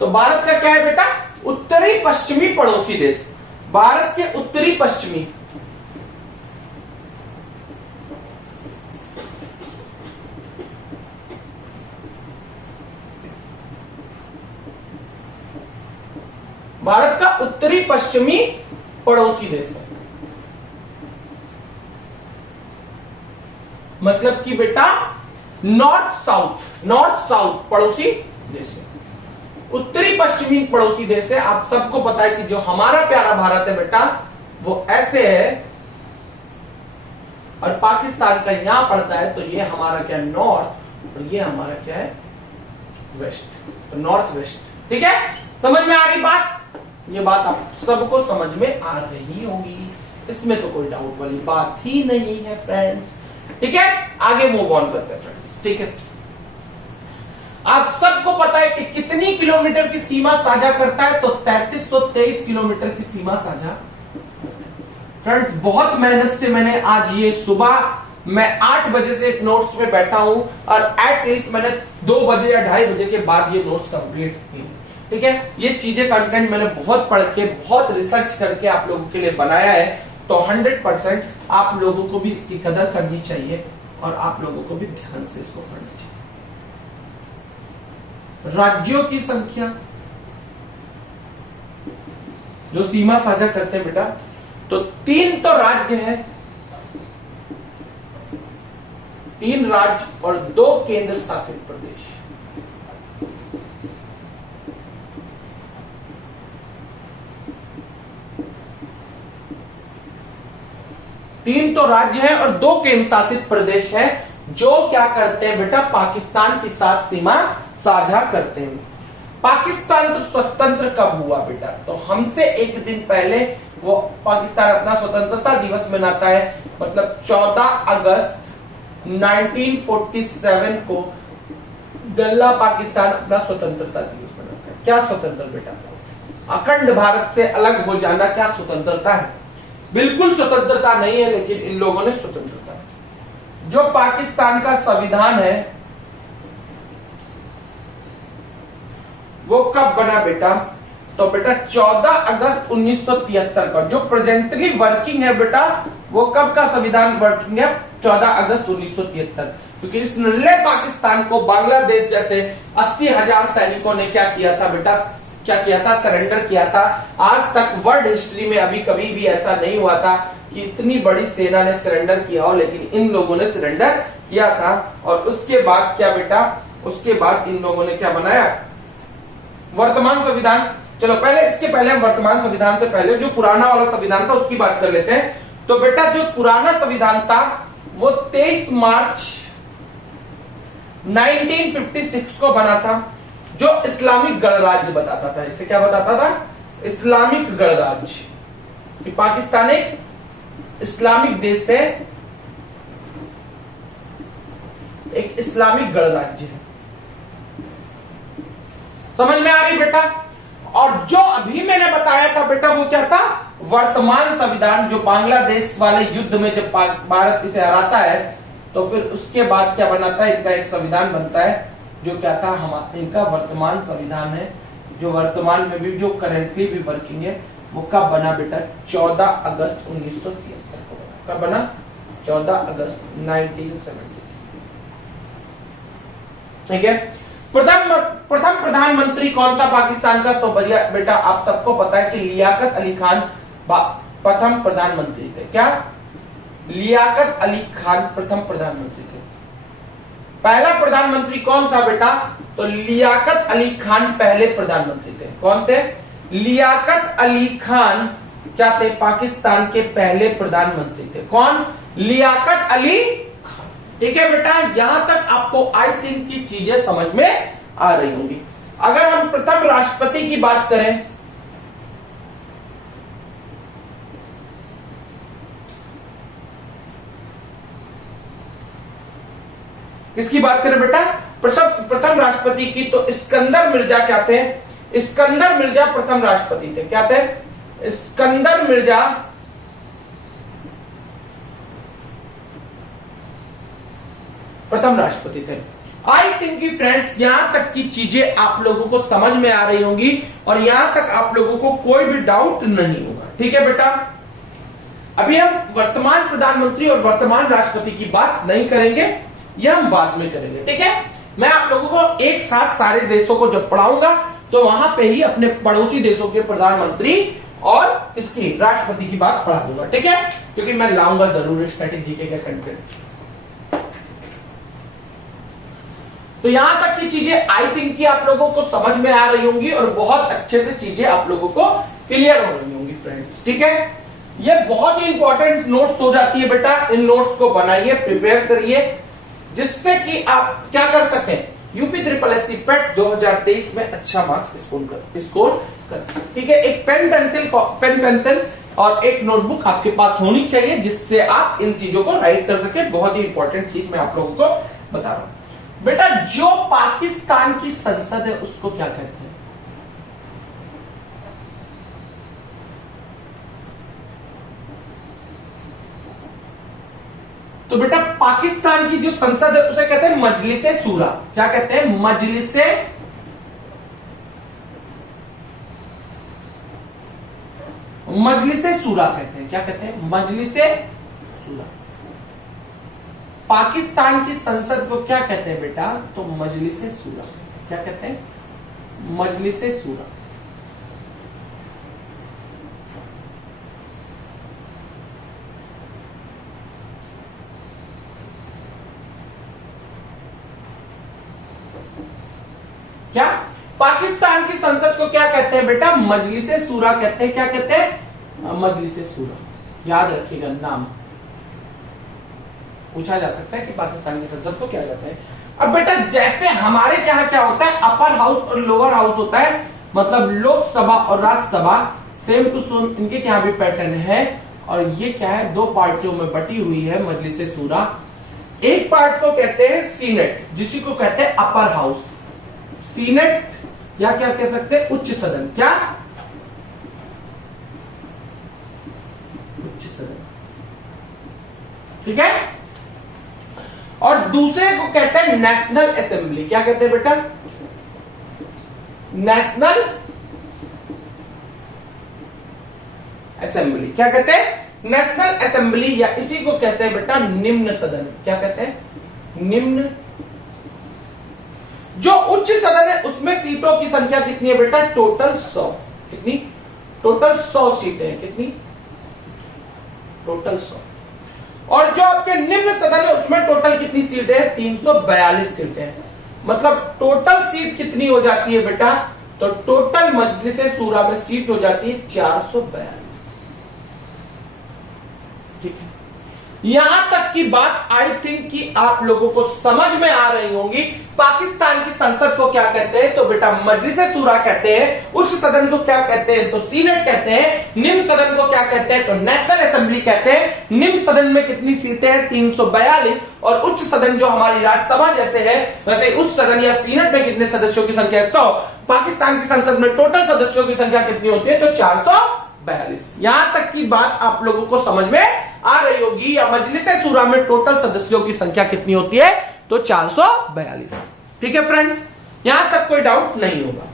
तो भारत का क्या है बेटा? उत्तरी पश्चिमी पड़ोसी देश। भारत के उत्तरी पश्चिमी, भारत का उत्तरी पश्चिमी पड़ोसी देश है। मतलब कि बेटा नॉर्थ साउथ पड़ोसी देश है, उत्तरी पश्चिमी पड़ोसी देश है। आप सबको पता है कि जो हमारा प्यारा भारत है बेटा वो ऐसे है और पाकिस्तान का यहां पड़ता है। तो ये हमारा क्या है? नॉर्थ, और ये हमारा क्या है? वेस्ट। तो नॉर्थ वेस्ट। ठीक है, समझ में आ रही बात? ये बात आप सबको समझ में आ रही होगी, इसमें तो कोई डाउट वाली बात ही नहीं है फ्रेंड्स। ठीक है, आगे मूव ऑन करते हैं फ्रेंड्स। ठीक है, आप सबको पता है कि कितनी किलोमीटर की सीमा साझा करता है? तो 3323 किलोमीटर की सीमा साझा। फ्रेंड्स बहुत मेहनत से मैंने आज ये सुबह मैं 8 बजे से एक नोट्स में बैठा हूं और एटलीस्ट मैंने 2 बजे या 2:30 बजे के बाद ये नोट्स कंप्लीट की। ठीक है, ये चीजें कंटेंट मैंने बहुत पढ़ के, बहुत रिसर्च करके आप लोगों के लिए बनाया है। तो 100% आप लोगों को भी इसकी कदर करनी चाहिए और आप लोगों को भी ध्यान से इसको पढ़ना चाहिए। राज्यों की संख्या जो सीमा साझा करते हैं बेटा, तो 3 तो राज्य है, 3 राज्य और 2 केंद्र शासित प्रदेश। तीन तो राज्य है और 2 केंद्र शासित प्रदेश है जो क्या करते हैं बेटा, पाकिस्तान के साथ सीमा साझा करते हैं। पाकिस्तान तो स्वतंत्र कब हुआ बेटा, तो हमसे एक दिन पहले वो पाकिस्तान अपना स्वतंत्रता दिवस मनाता है, मतलब 14 अगस्त 1947 को गल्ला पाकिस्तान अपना स्वतंत्रता दिवस मनाता है। क्या स्वतंत्र बेटा, अखंड भारत से अलग हो जाना क्या स्वतंत्रता है? बिल्कुल स्वतंत्रता नहीं है, लेकिन इन लोगों ने स्वतंत्रता। जो पाकिस्तान का संविधान है वो कब बना बेटा, तो बेटा 14 अगस्त 1973 का। जो प्रेजेंटली वर्किंग है बेटा, वो कब का संविधान वर्किंग है, 14 अगस्त 1973। क्योंकि इस नन्हे पाकिस्तान को बांग्लादेश जैसे 80,000 सैनिकों ने क्या किया था बेटा, क्या किया था, सरेंडर किया था। आज तक वर्ल्ड हिस्ट्री में अभी कभी भी ऐसा नहीं हुआ था कि इतनी बड़ी सेना ने सरेंडर किया हो, लेकिन इन लोगों ने सरेंडर किया था। और उसके बाद क्या बेटा, उसके बाद इन लोगों ने क्या बनाया, वर्तमान संविधान। चलो पहले, इसके पहले हम वर्तमान संविधान से पहले जो पुराना वाला संविधान था उसकी बात कर लेते हैं। तो बेटा जो पुराना संविधान था वो 23 मार्च 1956 को बना था, जो इस्लामिक गणराज्य बताता था। इसे क्या बताता था, इस्लामिक गणराज्य। कि पाकिस्तान एक इस्लामिक देश है, एक इस्लामिक गणराज्य है। समझ में आ रही बेटा? और जो अभी मैंने बताया था बेटा वो क्या था, वर्तमान संविधान। जो बांग्लादेश वाले युद्ध में जब भारत इसे हराता है तो फिर उसके बाद क्या बनाता है, इनका एक संविधान बनता है जो क्या था, हमारा इनका वर्तमान संविधान है। जो वर्तमान में भी, जो करेंटली भी वर्किंग है, वो कब बना बेटा, 14 अगस्त 1973 को। कब बना, 14 अगस्त 1973। ठीक है। प्रथम प्रधानमंत्री कौन था पाकिस्तान का, तो बढ़िया बेटा आप सबको पता है कि लियाकत अली खान प्रथम प्रधानमंत्री थे। क्या, लियाकत अली खान प्रथम प्रधानमंत्री थे। पहला प्रधानमंत्री कौन था बेटा, तो लियाकत अली खान पहले प्रधानमंत्री थे। कौन थे, लियाकत अली खान क्या थे, पाकिस्तान के पहले प्रधानमंत्री थे। कौन, लियाकत अली खान। ठीक है बेटा, यहां तक आपको आई थिंक की चीजें समझ में आ रही होंगी। अगर हम प्रथम राष्ट्रपति की बात करें, किसकी बात करें बेटा, प्रथम राष्ट्रपति की, तो इस्कंदर मिर्जा क्या थे, इस्कंदर मिर्जा प्रथम राष्ट्रपति थे। क्या थे, इस्कंदर मिर्जा प्रथम राष्ट्रपति थे। आई थिंक कि फ्रेंड्स यहां तक की चीजें आप लोगों को समझ में आ रही होंगी और यहां तक आप लोगों को कोई भी डाउट नहीं होगा। ठीक है बेटा, अभी हम वर्तमान प्रधानमंत्री और वर्तमान राष्ट्रपति की बात नहीं करेंगे, यह हम बाद में करेंगे। ठीक है, मैं आप लोगों को एक साथ सारे देशों को जब पढ़ाऊंगा तो वहां पे ही अपने पड़ोसी देशों के प्रधानमंत्री और इसकी राष्ट्रपति की बात पढ़ा दूंगा। ठीक है, क्योंकि मैं लाऊंगा जरूर स्टैटिक जीके का कंटेंट। तो यहां तक की चीजें आई थिंक कि आप लोगों को समझ में आ रही होंगी और बहुत अच्छे से चीजें आप लोगों को क्लियर हो रही होंगी फ्रेंड्स। ठीक है, ये बहुत ही इंपॉर्टेंट नोट्स हो जाती है बेटा। इन नोट्स को बनाइए, प्रिपेयर करिए, जिससे कि आप क्या कर सकें, यूपी SSSC पेट 2023 में अच्छा मार्क्स स्कोर कर सकें। ठीक है, एक पेन पेंसिल और एक नोटबुक आपके पास होनी चाहिए, जिससे आप इन चीजों को राइट कर सके। बहुत ही इंपॉर्टेंट चीज मैं आप लोगों को बता रहा हूं बेटा। जो पाकिस्तान की संसद है उसको क्या कहते हैं, तो बेटा पाकिस्तान की जो संसद है उसे कहते हैं मजलिसे सूरा। क्या कहते हैं, मजलिसे सूरा कहते हैं। क्या कहते हैं, मजलिसे सूरा। पाकिस्तान की संसद को क्या कहते हैं बेटा, तो मजलिसे सूरा। क्या कहते हैं, मजलिसे सूरा। क्या, पाकिस्तान की संसद को क्या कहते हैं बेटा, मजलिसे सूरा कहते हैं। क्या कहते हैं, मजलिसे सूरा। याद रखिएगा नाम। पूछा जा सकता है कि पाकिस्तान की संसद को क्या कहते हैं। अब बेटा जैसे हमारे यहाँ क्या होता है, अपर हाउस और लोअर हाउस होता है, मतलब लोकसभा और राज्यसभा सेम टू सेम इनके यहाँ भी पैटर्न है। और ये क्या है, दो पार्टियों में बटी हुई है मजलिस सूरा। एक पार्ट को कहते हैं सीनेट, जिसी को कहते हैं अपर हाउस, सीनेट, या क्या कह सकते हैं उच्च सदन, क्या उच्च सदन, ठीक है। और दूसरे को कहते हैं नेशनल असेंबली, क्या कहते हैं बेटा, नेशनल असेंबली, क्या कहते हैं नेशनल असेंबली, या इसी को कहते हैं बेटा निम्न सदन, क्या कहते हैं निम्न। जो उच्च सदन है उसमें सीटों की संख्या कितनी है बेटा, टोटल 100, कितनी, टोटल 100 सीटें हैं, कितनी, टोटल 100। और जो आपके निम्न सदन है उसमें टोटल कितनी सीटें हैं, 342 सीटें हैं। मतलब टोटल सीट कितनी हो जाती है बेटा, तो टोटल मजलिस सूरा में सीट हो जाती है 442, ठीक है। यहां तक की बात आई थिंक कि आप लोगों को समझ में आ रही होंगी। पाकिस्तान की संसद को क्या कहते हैं, तो बेटा मजलिस सूरा कहते हैं। उच्च सदन को क्या कहते हैं, तो सीनेट कहते हैं। निम्न सदन को क्या कहते हैं, तो नेशनल असेंबली कहते हैं। निम्न सदन में कितनी सीटें हैं, 342, और उच्च सदन जो हमारी राज्यसभा जैसे है, वैसे उच्च सदन या सीनेट में कितने सदस्यों की संख्या है, 100। पाकिस्तान की संसद में टोटल सदस्यों की संख्या कितनी होती है, तो 442। यहां तक की बात आप लोगों को समझ में आ रही होगी। या मजलिस सूरा में टोटल सदस्यों की संख्या कितनी होती है, तो 442, ठीक है फ्रेंड्स, यहां तक कोई डाउट नहीं होगा।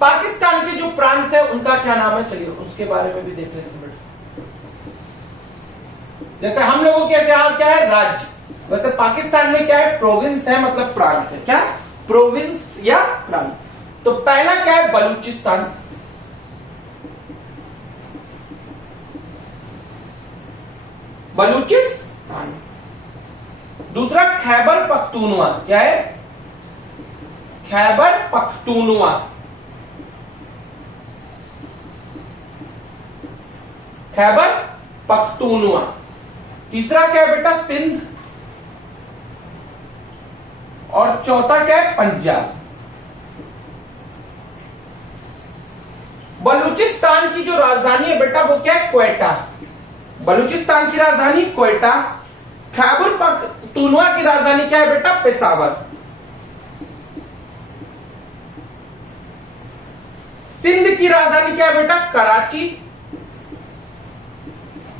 पाकिस्तान के जो प्रांत है उनका क्या नाम है, चलिए उसके बारे में भी देख लेते हैं। जैसे हम लोगों के क्या है, राज्य, वैसे पाकिस्तान में क्या है, प्रोविंस है, मतलब प्रांत है, क्या प्रोविंस या प्रांत। तो पहला क्या है, बलूचिस्तान, बलूचिस्तान। दूसरा खैबर पख्तूनवा, क्या है, खैबर पख्तूनवा। खैबर पख्तूनवा। तीसरा क्या है बेटा, सिंध। और चौथा क्या है, पंजाब। बलूचिस्तान की जो राजधानी है बेटा वो क्या है, क्वेटा। बलूचिस्तान की राजधानी क्वेटा। खैबर पख्तूनवा की राजधानी क्या है बेटा, पेशावर। सिंध की राजधानी क्या है बेटा, कराची।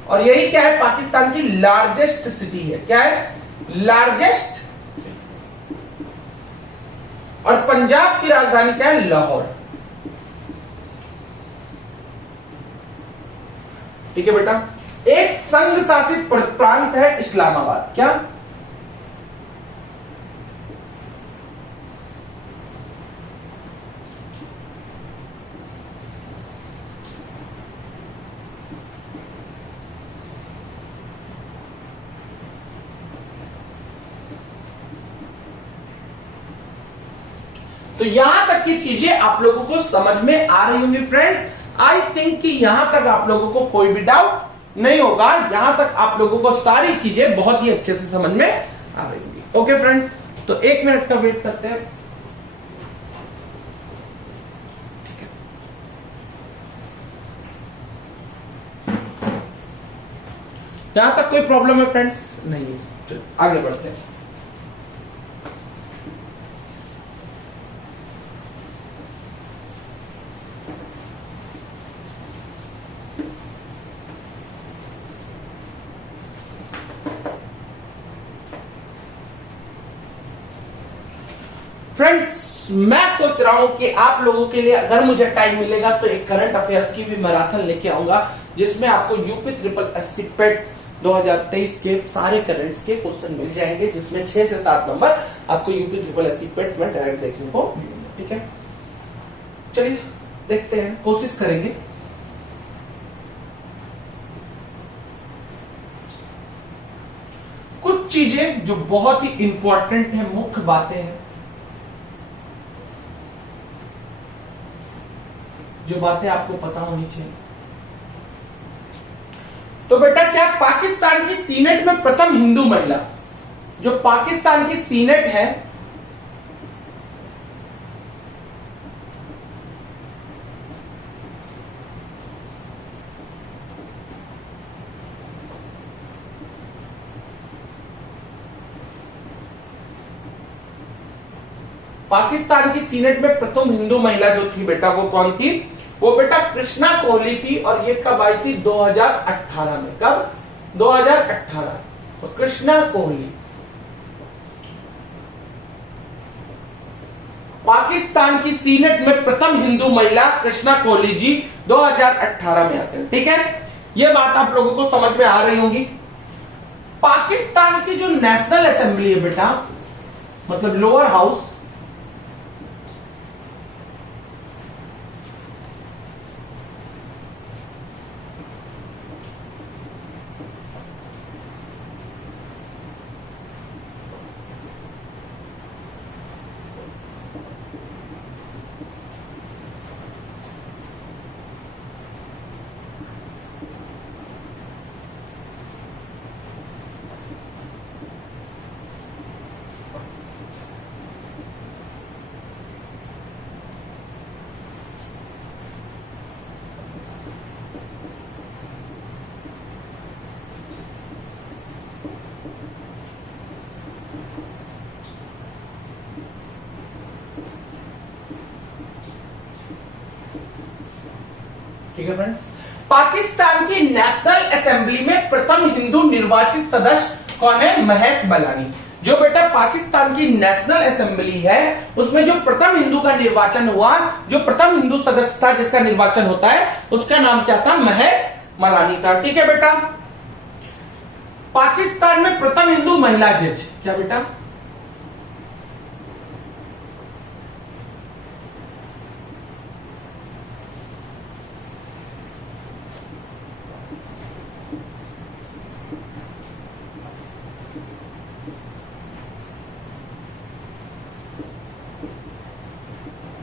और यही क्या है, पाकिस्तान की लार्जेस्ट सिटी है, क्या है, लार्जेस्ट। और पंजाब की राजधानी क्या है, लाहौर, ठीक है बेटा। एक संघ शासित प्रांत है इस्लामाबाद, क्या, तो यहां तक की चीजें आप लोगों को समझ में आ रही होंगी फ्रेंड्स। आई थिंक कि यहां तक आप लोगों को कोई भी डाउट नहीं होगा। यहां तक आप लोगों को सारी चीजें बहुत ही अच्छे से समझ में आ रही होंगी। ओके फ्रेंड्स, तो 1 मिनट का वेट करते हैं, ठीक है। यहां तक कोई प्रॉब्लम है फ्रेंड्स, नहीं है, चलो आगे बढ़ते हैं। फ्रेंड्स, मैं सोच रहा हूं कि आप लोगों के लिए अगर मुझे टाइम मिलेगा तो एक करंट अफेयर्स की भी मैराथन लेके आऊंगा, जिसमें आपको यूपी ट्रिपल एससी पेट 2023 के सारे करंट्स के क्वेश्चन मिल जाएंगे, जिसमें 6 से 7 नंबर आपको यूपी ट्रिपल एससी पेट में डायरेक्ट देखने को मिलेंगे, ठीक है। चलिए देखते हैं, कोशिश करेंगे। कुछ चीजें जो बहुत ही इंपॉर्टेंट है, मुख्य बातें हैं, जो बातें आपको पता होनी चाहिए। तो बेटा क्या पाकिस्तान की सीनेट में प्रथम हिंदू महिला, जो पाकिस्तान की सीनेट है, पाकिस्तान की सीनेट में प्रथम हिंदू महिला जो थी बेटा वो कौन थी? वो बेटा कृष्णा कोहली थी। और ये कब आई थी? 2018 में। कब? 2018। तो कृष्णा कोहली पाकिस्तान की सीनेट में प्रथम हिंदू महिला कृष्णा कोहली जी 2018 में आते हैं। ठीक है, ये बात आप लोगों को समझ में आ रही होगी। पाकिस्तान की जो नेशनल असेंबली है बेटा, मतलब लोअर हाउस, ठीक है फ्रेंड्स, पाकिस्तान की नेशनल असेंबली में प्रथम हिंदू निर्वाचित सदस्य कौन है? महेश मलानी। जो बेटा पाकिस्तान की नेशनल असेंबली है उसमें जो प्रथम हिंदू का निर्वाचन हुआ, जो प्रथम हिंदू सदस्य था जिसका निर्वाचन होता है, उसका नाम क्या था? महेश मलानी था। ठीक है बेटा, पाकिस्तान में प्रथम हिंदू महिला जज क्या बेटा?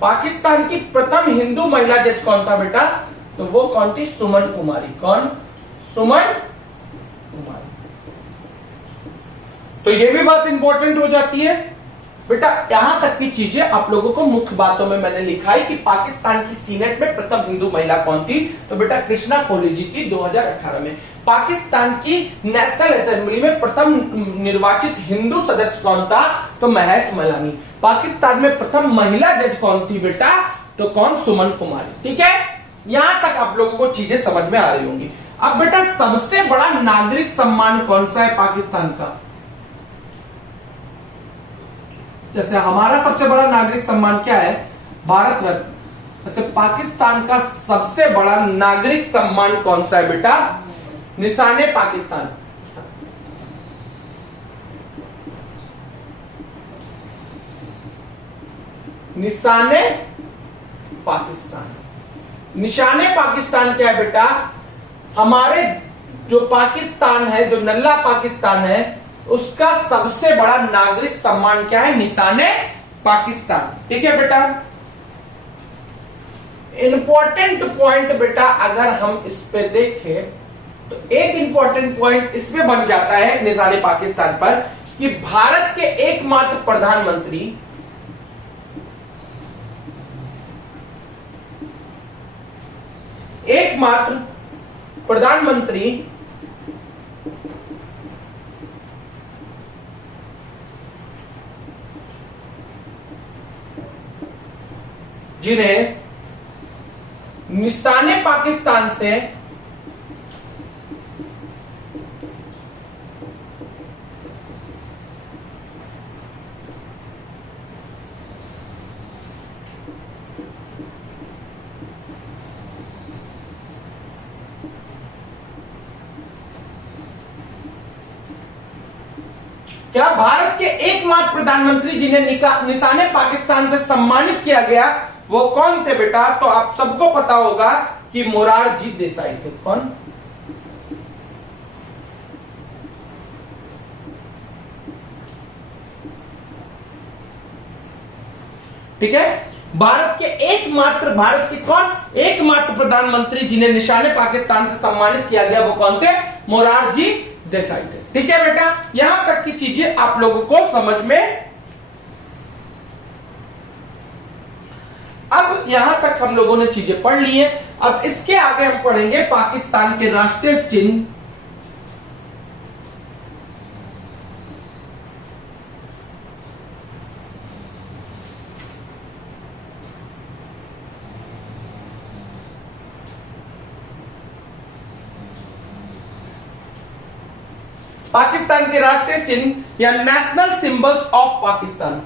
पाकिस्तान की प्रथम हिंदू महिला जज कौन था बेटा? तो वो कौन थी? सुमन कुमारी। कौन? सुमन कुमारी। तो ये भी बात इंपॉर्टेंट हो जाती है बेटा। यहां तक की चीजें आप लोगों को मुख्य बातों में मैंने लिखा है कि पाकिस्तान की सीनेट में प्रथम हिंदू महिला कौन थी? तो बेटा कृष्णा कोहली जी थी 2018 में। पाकिस्तान की नेशनल असेंबली में प्रथम निर्वाचित हिंदू सदस्य कौन था? तो महेश मलानी। पाकिस्तान में प्रथम महिला जज कौन थी बेटा? तो कौन? सुमन कुमारी। ठीक है, यहां तक आप लोगों को चीजें समझ में आ रही होंगी। अब बेटा सबसे बड़ा नागरिक सम्मान कौन सा है पाकिस्तान का? जैसे हमारा सबसे बड़ा नागरिक सम्मान क्या है? भारत रत्न। वैसे पाकिस्तान का सबसे बड़ा नागरिक सम्मान कौन सा है बेटा? निशाने पाकिस्तान। निशाने पाकिस्तान। निशाने पाकिस्तान क्या है बेटा? हमारे जो पाकिस्तान है, जो नल्ला पाकिस्तान है, उसका सबसे बड़ा नागरिक सम्मान क्या है? निशाने पाकिस्तान। ठीक है बेटा, इंपॉर्टेंट पॉइंट बेटा अगर हम इस पे देखें तो एक इंपॉर्टेंट पॉइंट इसमें बन जाता है निशाने पाकिस्तान पर कि भारत के एकमात्र प्रधानमंत्री जिन्हें निशाने पाकिस्तान से क्या भारत के एकमात्र प्रधानमंत्री जिन्हें निशाने पाकिस्तान से सम्मानित किया गया वो कौन थे बेटा? तो आप सबको पता होगा कि मोरारजी देसाई थे। कौन? ठीक है, भारत के कौन? एकमात्र प्रधानमंत्री जिन्हें निशाने पाकिस्तान से सम्मानित किया गया वो कौन थे? मोरारजी देसाई थे। ठीक है बेटा, यहां तक की चीजें आप लोगों को समझ में। अब यहां तक हम लोगों ने चीजें पढ़ ली हैं। अब इसके आगे हम पढ़ेंगे पाकिस्तान के राष्ट्रीय चिन्ह। पाकिस्तान के राष्ट्रीय चिन्ह या national symbols of Pakistan.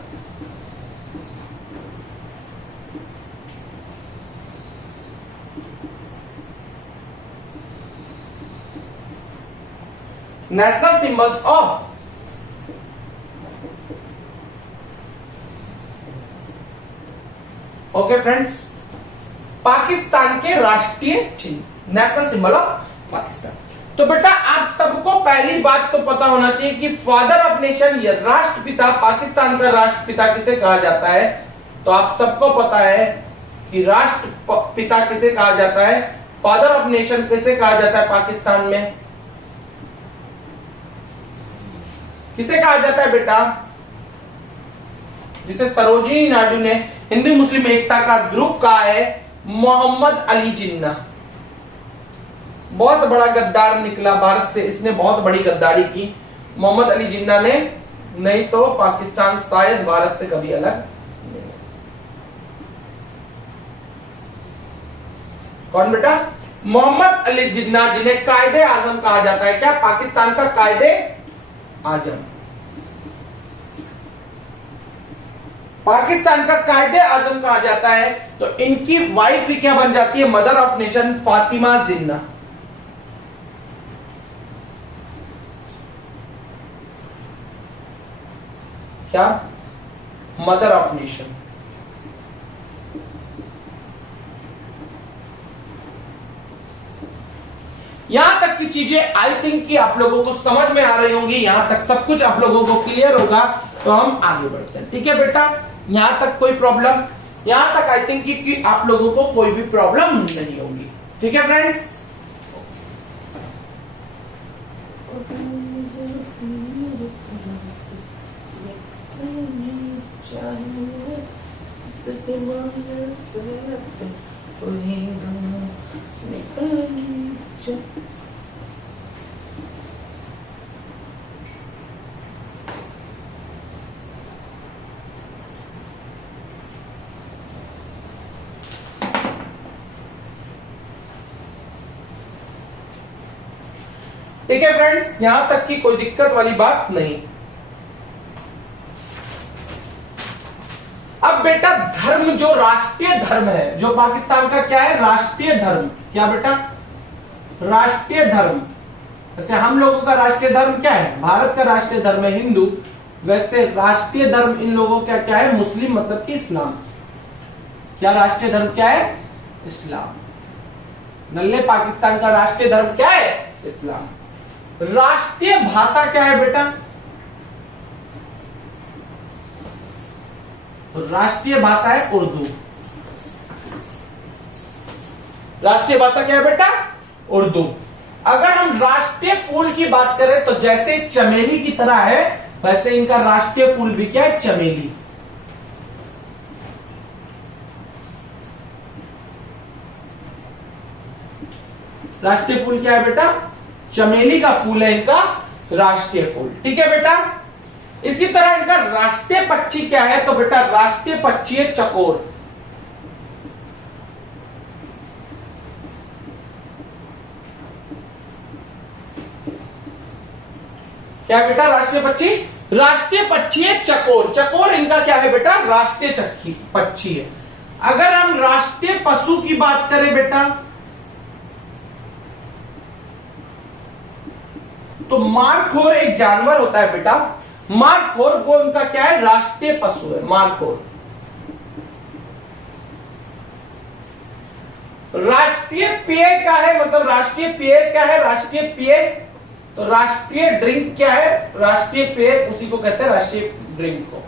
National symbols of okay friends, Pakistan के राष्ट्रीय चिन्ह, नेशनल सिंबल ऑफ पाकिस्तान। तो बेटा आप सबको पहली बात तो पता होना चाहिए कि फादर ऑफ नेशन या राष्ट्रपिता, पाकिस्तान का राष्ट्रपिता किसे कहा जाता है। तो आप सबको पता है कि राष्ट्रपिता किसे कहा जाता है, फादर ऑफ नेशन किसे कहा जाता है पाकिस्तान में, किसे कहा जाता है बेटा, जिसे सरोजिनी नायडू ने हिंदू मुस्लिम एकता का ध्रुव कहा है, मोहम्मद अली जिन्ना। बहुत बड़ा गद्दार निकला भारत से, इसने बहुत बड़ी गद्दारी की मोहम्मद अली जिन्ना ने, नहीं तो पाकिस्तान शायद भारत से कभी अलग नहीं। कौन बेटा, मोहम्मद अली जिन्ना, जिन्हें कायदे आजम कहा जाता है। क्या, पाकिस्तान का कायदे आजम। पाकिस्तान का कायदे आजम कहा जाता है। तो इनकी वाइफ भी क्या बन जाती है, मदर ऑफ नेशन, फातिमा जिन्ना। क्या, मदर ऑफ नेशन। यहां तक की चीजें आई थिंक कि आप लोगों को समझ में आ रही होंगी। यहां तक सब कुछ आप लोगों को क्लियर होगा, तो हम आगे बढ़ते हैं। ठीक है बेटा, यहां तक कोई प्रॉब्लम, यहां तक आई थिंक कि आप लोगों को कोई भी प्रॉब्लम नहीं होगी। ठीक है फ्रेंड्स, ठीक है फ्रेंड्स, यहां तक की कोई दिक्कत वाली बात नहीं। अब बेटा धर्म, जो राष्ट्रीय धर्म है, जो पाकिस्तान का क्या है, राष्ट्रीय धर्म। क्या बेटा, राष्ट्रीय धर्म। वैसे हम लोगों का राष्ट्रीय धर्म क्या है, भारत का राष्ट्रीय धर्म है हिंदू। वैसे राष्ट्रीय धर्म इन लोगों का क्या है, मुस्लिम, मतलब कि इस्लाम। क्या राष्ट्रीय धर्म क्या है, इस्लाम। नल्ले पाकिस्तान का राष्ट्रीय धर्म क्या है, इस्लाम। राष्ट्रीय भाषा क्या है बेटा, राष्ट्रीय भाषा है उर्दू। राष्ट्रीय भाषा क्या है बेटा, उर्दू। अगर हम राष्ट्रीय फूल की बात करें तो जैसे चमेली की तरह है, वैसे इनका राष्ट्रीय फूल भी क्या है, चमेली। राष्ट्रीय फूल क्या है बेटा, चमेली का फूल है इनका राष्ट्रीय फूल। ठीक है बेटा, इसी तरह इनका राष्ट्रीय पक्षी क्या है, तो बेटा राष्ट्रीय पक्षी है चकोर। क्या है बेटा, राष्ट्रीय पक्षी, राष्ट्रीय पक्षी है चकोर। चकोर इनका क्या है बेटा, राष्ट्रीय पक्षी है। अगर हम राष्ट्रीय पशु की बात करें बेटा, तो मारखोर एक जानवर होता है बेटा, मारखोर, वो उनका क्या है, राष्ट्रीय पशु है मारखोर। राष्ट्रीय पेय क्या है, मतलब राष्ट्रीय पेय क्या है, राष्ट्रीय पेय, तो राष्ट्रीय ड्रिंक क्या है, राष्ट्रीय पेय, उसी को कहते हैं राष्ट्रीय ड्रिंक को।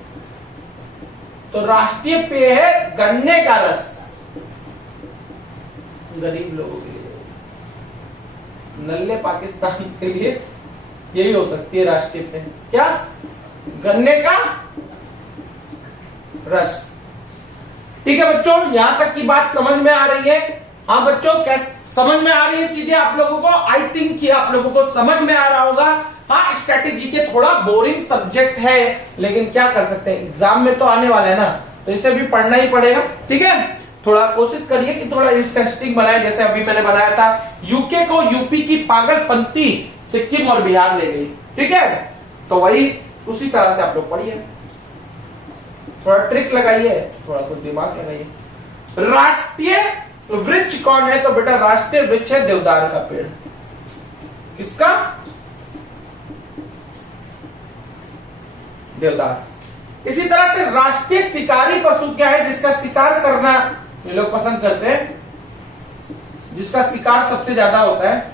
तो राष्ट्रीय पेय है गन्ने का रस, गरीब लोगों के लिए। नल्ले पाकिस्तान के लिए यही हो सकती है राष्ट्रीय पेय, क्या? गन्ने का रस। ठीक है बच्चों, यहां तक की बात समझ में आ रही है? हाँ बच्चों, कैसे समझ में आ रही है चीजें आप लोगों को? आई थिंक कि आप लोगों को समझ में आ रहा होगा। हाँ, स्ट्रेटेजी के थोड़ा बोरिंग सब्जेक्ट है, लेकिन क्या कर सकते हैं, एग्जाम में तो आने वाला है ना, तो इसे भी पढ़ना ही पड़ेगा। ठीक है, थोड़ा कोशिश करिए कि थोड़ा इंटरेस्टिंग बनाए, जैसे अभी मैंने बनाया था यूके को यूपी की पागलपंती सिक्किम और बिहार ले गई। ठीक है, तो वही उसी तरह से आप लोग पढ़िए, थोड़ा ट्रिक लगाइए, थोड़ा कुछ दिमाग लगाइए। राष्ट्रीय वृक्ष कौन है? तो बेटा राष्ट्रीय वृक्ष है देवदार का पेड़। किसका? देवदार। इसी तरह से राष्ट्रीय शिकारी पशु क्या है जिसका शिकार करना ये लोग पसंद करते हैं, जिसका शिकार सबसे ज्यादा होता है?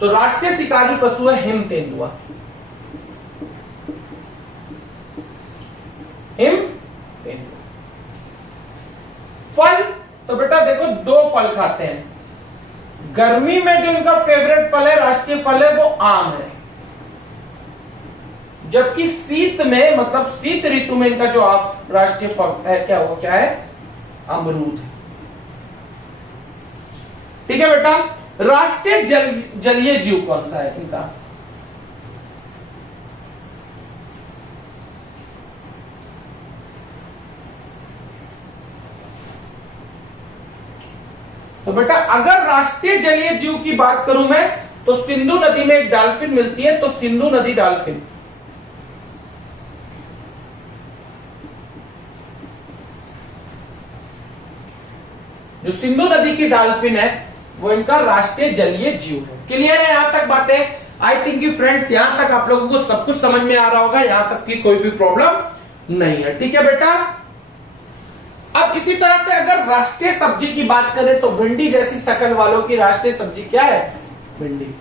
तो राष्ट्रीय शिकारी पशु है हिम तेंदुआ। हिम तेंदुआ। फल, तो बेटा देखो दो फल खाते हैं। गर्मी में जो इनका फेवरेट फल है, राष्ट्रीय फल है, वो आम है। जबकि शीत में, मतलब शीत ऋतु में इनका जो आप राष्ट्रीय फल है क्या, वो क्या है? अमरूद है। ठीक है बेटा, राष्ट्रीय जलीय जीव कौन सा है इनका? तो बेटा अगर राष्ट्रीय जलीय जीव की बात करूं मैं, तो सिंधु नदी में एक डॉल्फिन मिलती है, तो सिंधु नदी डॉल्फिन। जो सिंधु नदी की डॉल्फिन है वो इनका राष्ट्रीय जलीय जीव है। क्लियर है यहां तक बातें? आई थिंक कि फ्रेंड्स यहां तक आप लोगों को सब कुछ समझ में आ रहा होगा, यहां तक की कोई भी प्रॉब्लम नहीं है। ठीक है बेटा, अब इसी तरह से अगर राष्ट्रीय सब्जी की बात करें तो भिंडी जैसी शकल वालों की राष्ट्रीय सब्जी क्या है? भिंडी।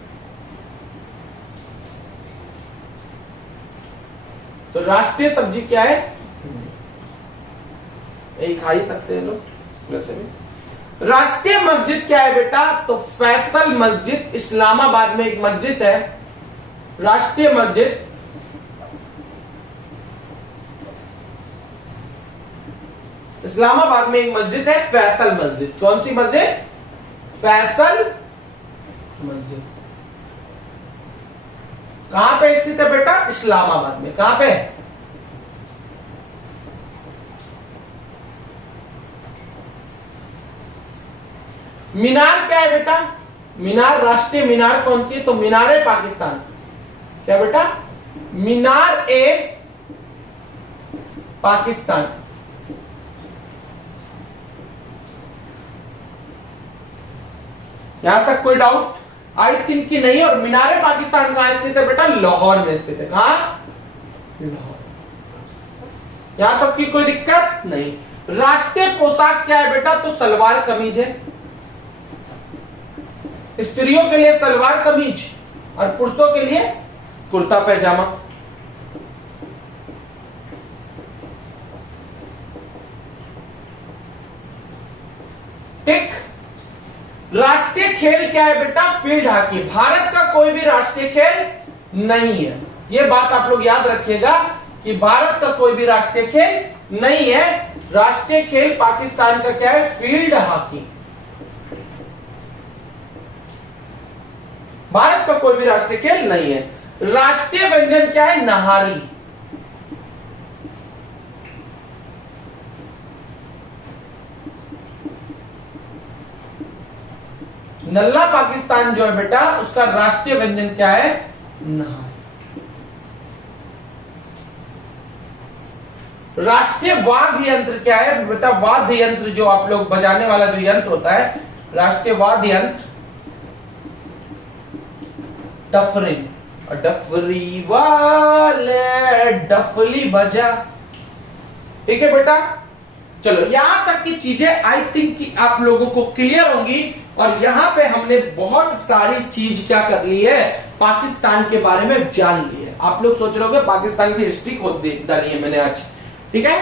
तो राष्ट्रीय सब्जी क्या है? यही खा ही सकते हैं लोग वैसे भी। राष्ट्रीय मस्जिद क्या है बेटा? तो फैसल मस्जिद, इस्लामाबाद में एक मस्जिद है, राष्ट्रीय मस्जिद। इस्लामाबाद में एक मस्जिद है फैसल मस्जिद। कौन सी मस्जिद? फैसल मस्जिद। कहां पे स्थित है बेटा? इस्लामाबाद में। कहां पे? मीनार क्या है बेटा? मीनार, राष्ट्रीय मीनार कौन सी है? तो मीनार है पाकिस्तान। क्या बेटा? मीनार ए पाकिस्तान। यहां तक कोई डाउट? आई थिंक कि नहीं। और मीनार ए पाकिस्तान कहां स्थित है बेटा? लाहौर में स्थित है। कहां? लाहौर। यहां तक की कोई दिक्कत नहीं। राष्ट्रीय पोशाक क्या है बेटा? तो सलवार कमीज है। स्त्रियों के लिए सलवार कमीज और पुरुषों के लिए कुर्ता पैजामा। ठीक। राष्ट्रीय खेल क्या है बेटा? Field hockey. भारत का कोई भी राष्ट्रीय खेल नहीं है, यह बात आप लोग याद रखिएगा कि भारत का कोई भी राष्ट्रीय खेल नहीं है। राष्ट्रीय खेल पाकिस्तान का क्या है? Field hockey. भारत का कोई भी राष्ट्रीय खेल नहीं है। राष्ट्रीय व्यंजन क्या है? नहारी। नल्ला पाकिस्तान जो है बेटा, उसका राष्ट्रीय व्यंजन क्या है? नहारी। राष्ट्रीय वाद्य यंत्र क्या है बेटा? वाद्य यंत्र जो आप लोग बजाने वाला जो यंत्र होता है, राष्ट्रीय वाद्य यंत्र डफरी। डफरी वाले डफली बजा। ठीक है बेटा, चलो यहां तक की चीजें आई थिंक कि आप लोगों को क्लियर होंगी। और यहां पे हमने बहुत सारी चीज क्या कर ली है? पाकिस्तान के बारे में जान ली है। आप लोग सोच रहे होंगे पाकिस्तान की हिस्ट्री खोद डाली है मैंने आज। ठीक है,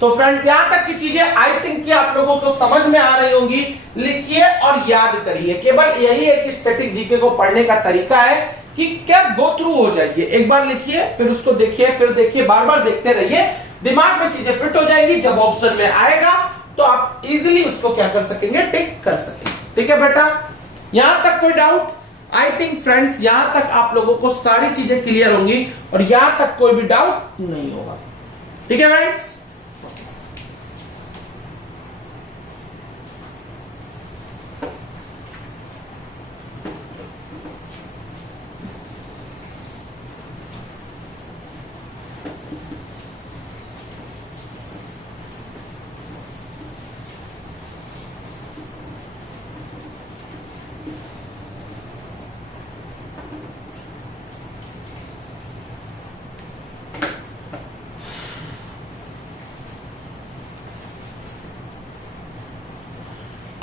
तो फ्रेंड्स यहां तक की चीजें आई थिंक कि आप लोगों को समझ में आ रही होंगी। लिखिए और याद करिए। केवल यही एक स्टैटिक जीके को पढ़ने का तरीका है कि क्या गो थ्रू हो जाइए, एक बार लिखिए फिर उसको देखिए, फिर देखिए, बार बार देखते रहिए, दिमाग में चीजें फिट हो जाएंगी। जब ऑप्शन में आएगा तो आप इजीली उसको क्या कर सकेंगे, टिक कर सकेंगे। ठीक है बेटा, यहां तक कोई डाउट? आई थिंक फ्रेंड्स यहां तक आप लोगों को सारी चीजें क्लियर होंगी और यहां तक कोई भी डाउट नहीं होगा। ठीक है फ्रेंड्स,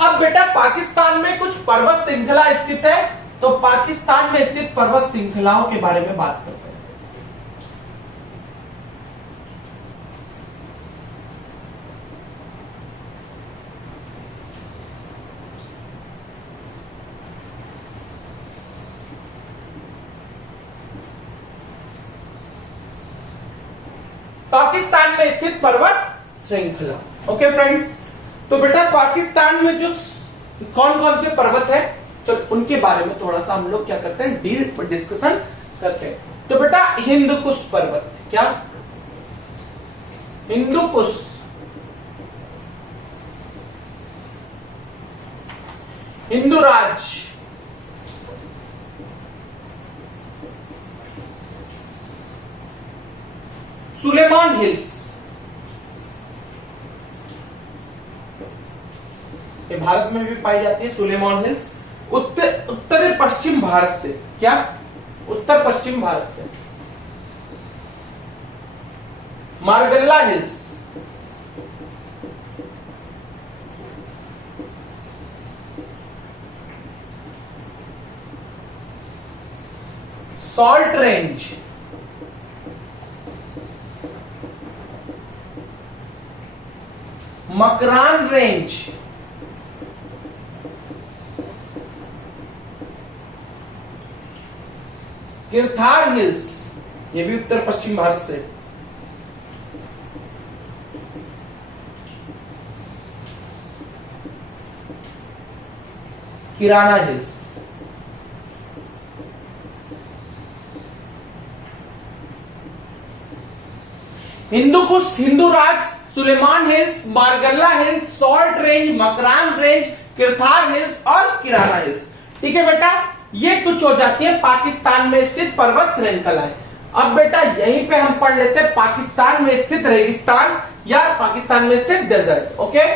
अब बेटा पाकिस्तान में कुछ पर्वत श्रृंखला स्थित है, तो पाकिस्तान में स्थित पर्वत श्रृंखलाओं के बारे में बात करते हैं। पाकिस्तान में स्थित पर्वत श्रृंखला। ओके फ्रेंड्स, तो बेटा पाकिस्तान में जो कौन कौन से पर्वत है, चलो उनके बारे में थोड़ा सा हम लोग क्या करते हैं, डिस्कशन करते हैं। तो बेटा हिंदुकुश पर्वत, क्या हिंदुकुश, हिंदुराज, सुलेमान हिल्स, ये भारत में भी पाई जाती है सुलेमान हिल्स। उत्तर पश्चिम भारत से, क्या उत्तर पश्चिम भारत से Margalla hills, salt range, Makran range, Kirthar hills, ये भी उत्तर पश्चिम भारत से, Kirana hills, Hindu Kush, Hindu Raj, Sulaiman hills, Margalla hills, salt range, Makran range, Kirthar hills और किराना हिल्स। ठीक है बेटा, ये कुछ हो जाती है पाकिस्तान में स्थित पर्वत श्रृंखलाएं। अब बेटा यहीं पे हम पढ़ लेते हैं पाकिस्तान में स्थित रेगिस्तान या पाकिस्तान में स्थित डेजर्ट। ओके,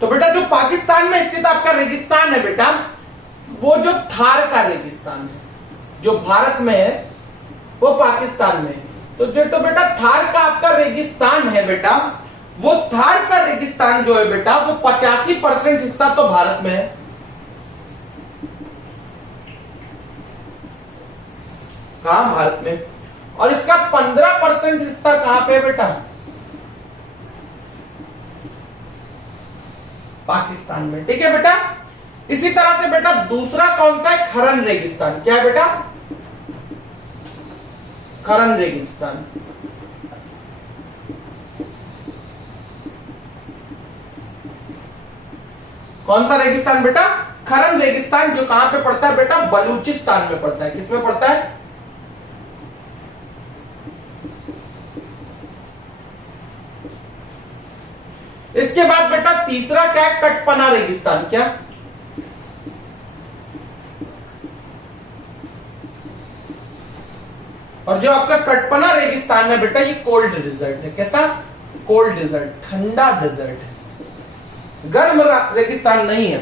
तो बेटा जो पाकिस्तान में स्थित आपका रेगिस्तान है बेटा, वो जो थार का रेगिस्तान है, जो भारत में है वो पाकिस्तान में है। तो बेटा थार का आपका रेगिस्तान है बेटा, वो थार का रेगिस्तान जो है बेटा, वो 85% हिस्सा तो भारत में है, कहां, भारत में, और इसका 15% हिस्सा कहां पे है बेटा, पाकिस्तान में। ठीक है बेटा, इसी तरह से बेटा दूसरा कौन सा है, खरन रेगिस्तान। क्या है बेटा, खरन रेगिस्तान। कौन सा रेगिस्तान बेटा, खरन रेगिस्तान, जो कहां पे पड़ता है बेटा, बलूचिस्तान में पड़ता है। किसमें पड़ता है, इसके बाद बेटा तीसरा क्या है, कटपना रेगिस्तान। क्या, और जो आपका कटपना रेगिस्तान है बेटा, ये कोल्ड डेजर्ट है। कैसा, कोल्ड डेजर्ट, ठंडा डेजर्ट है, गर्म रेगिस्तान नहीं है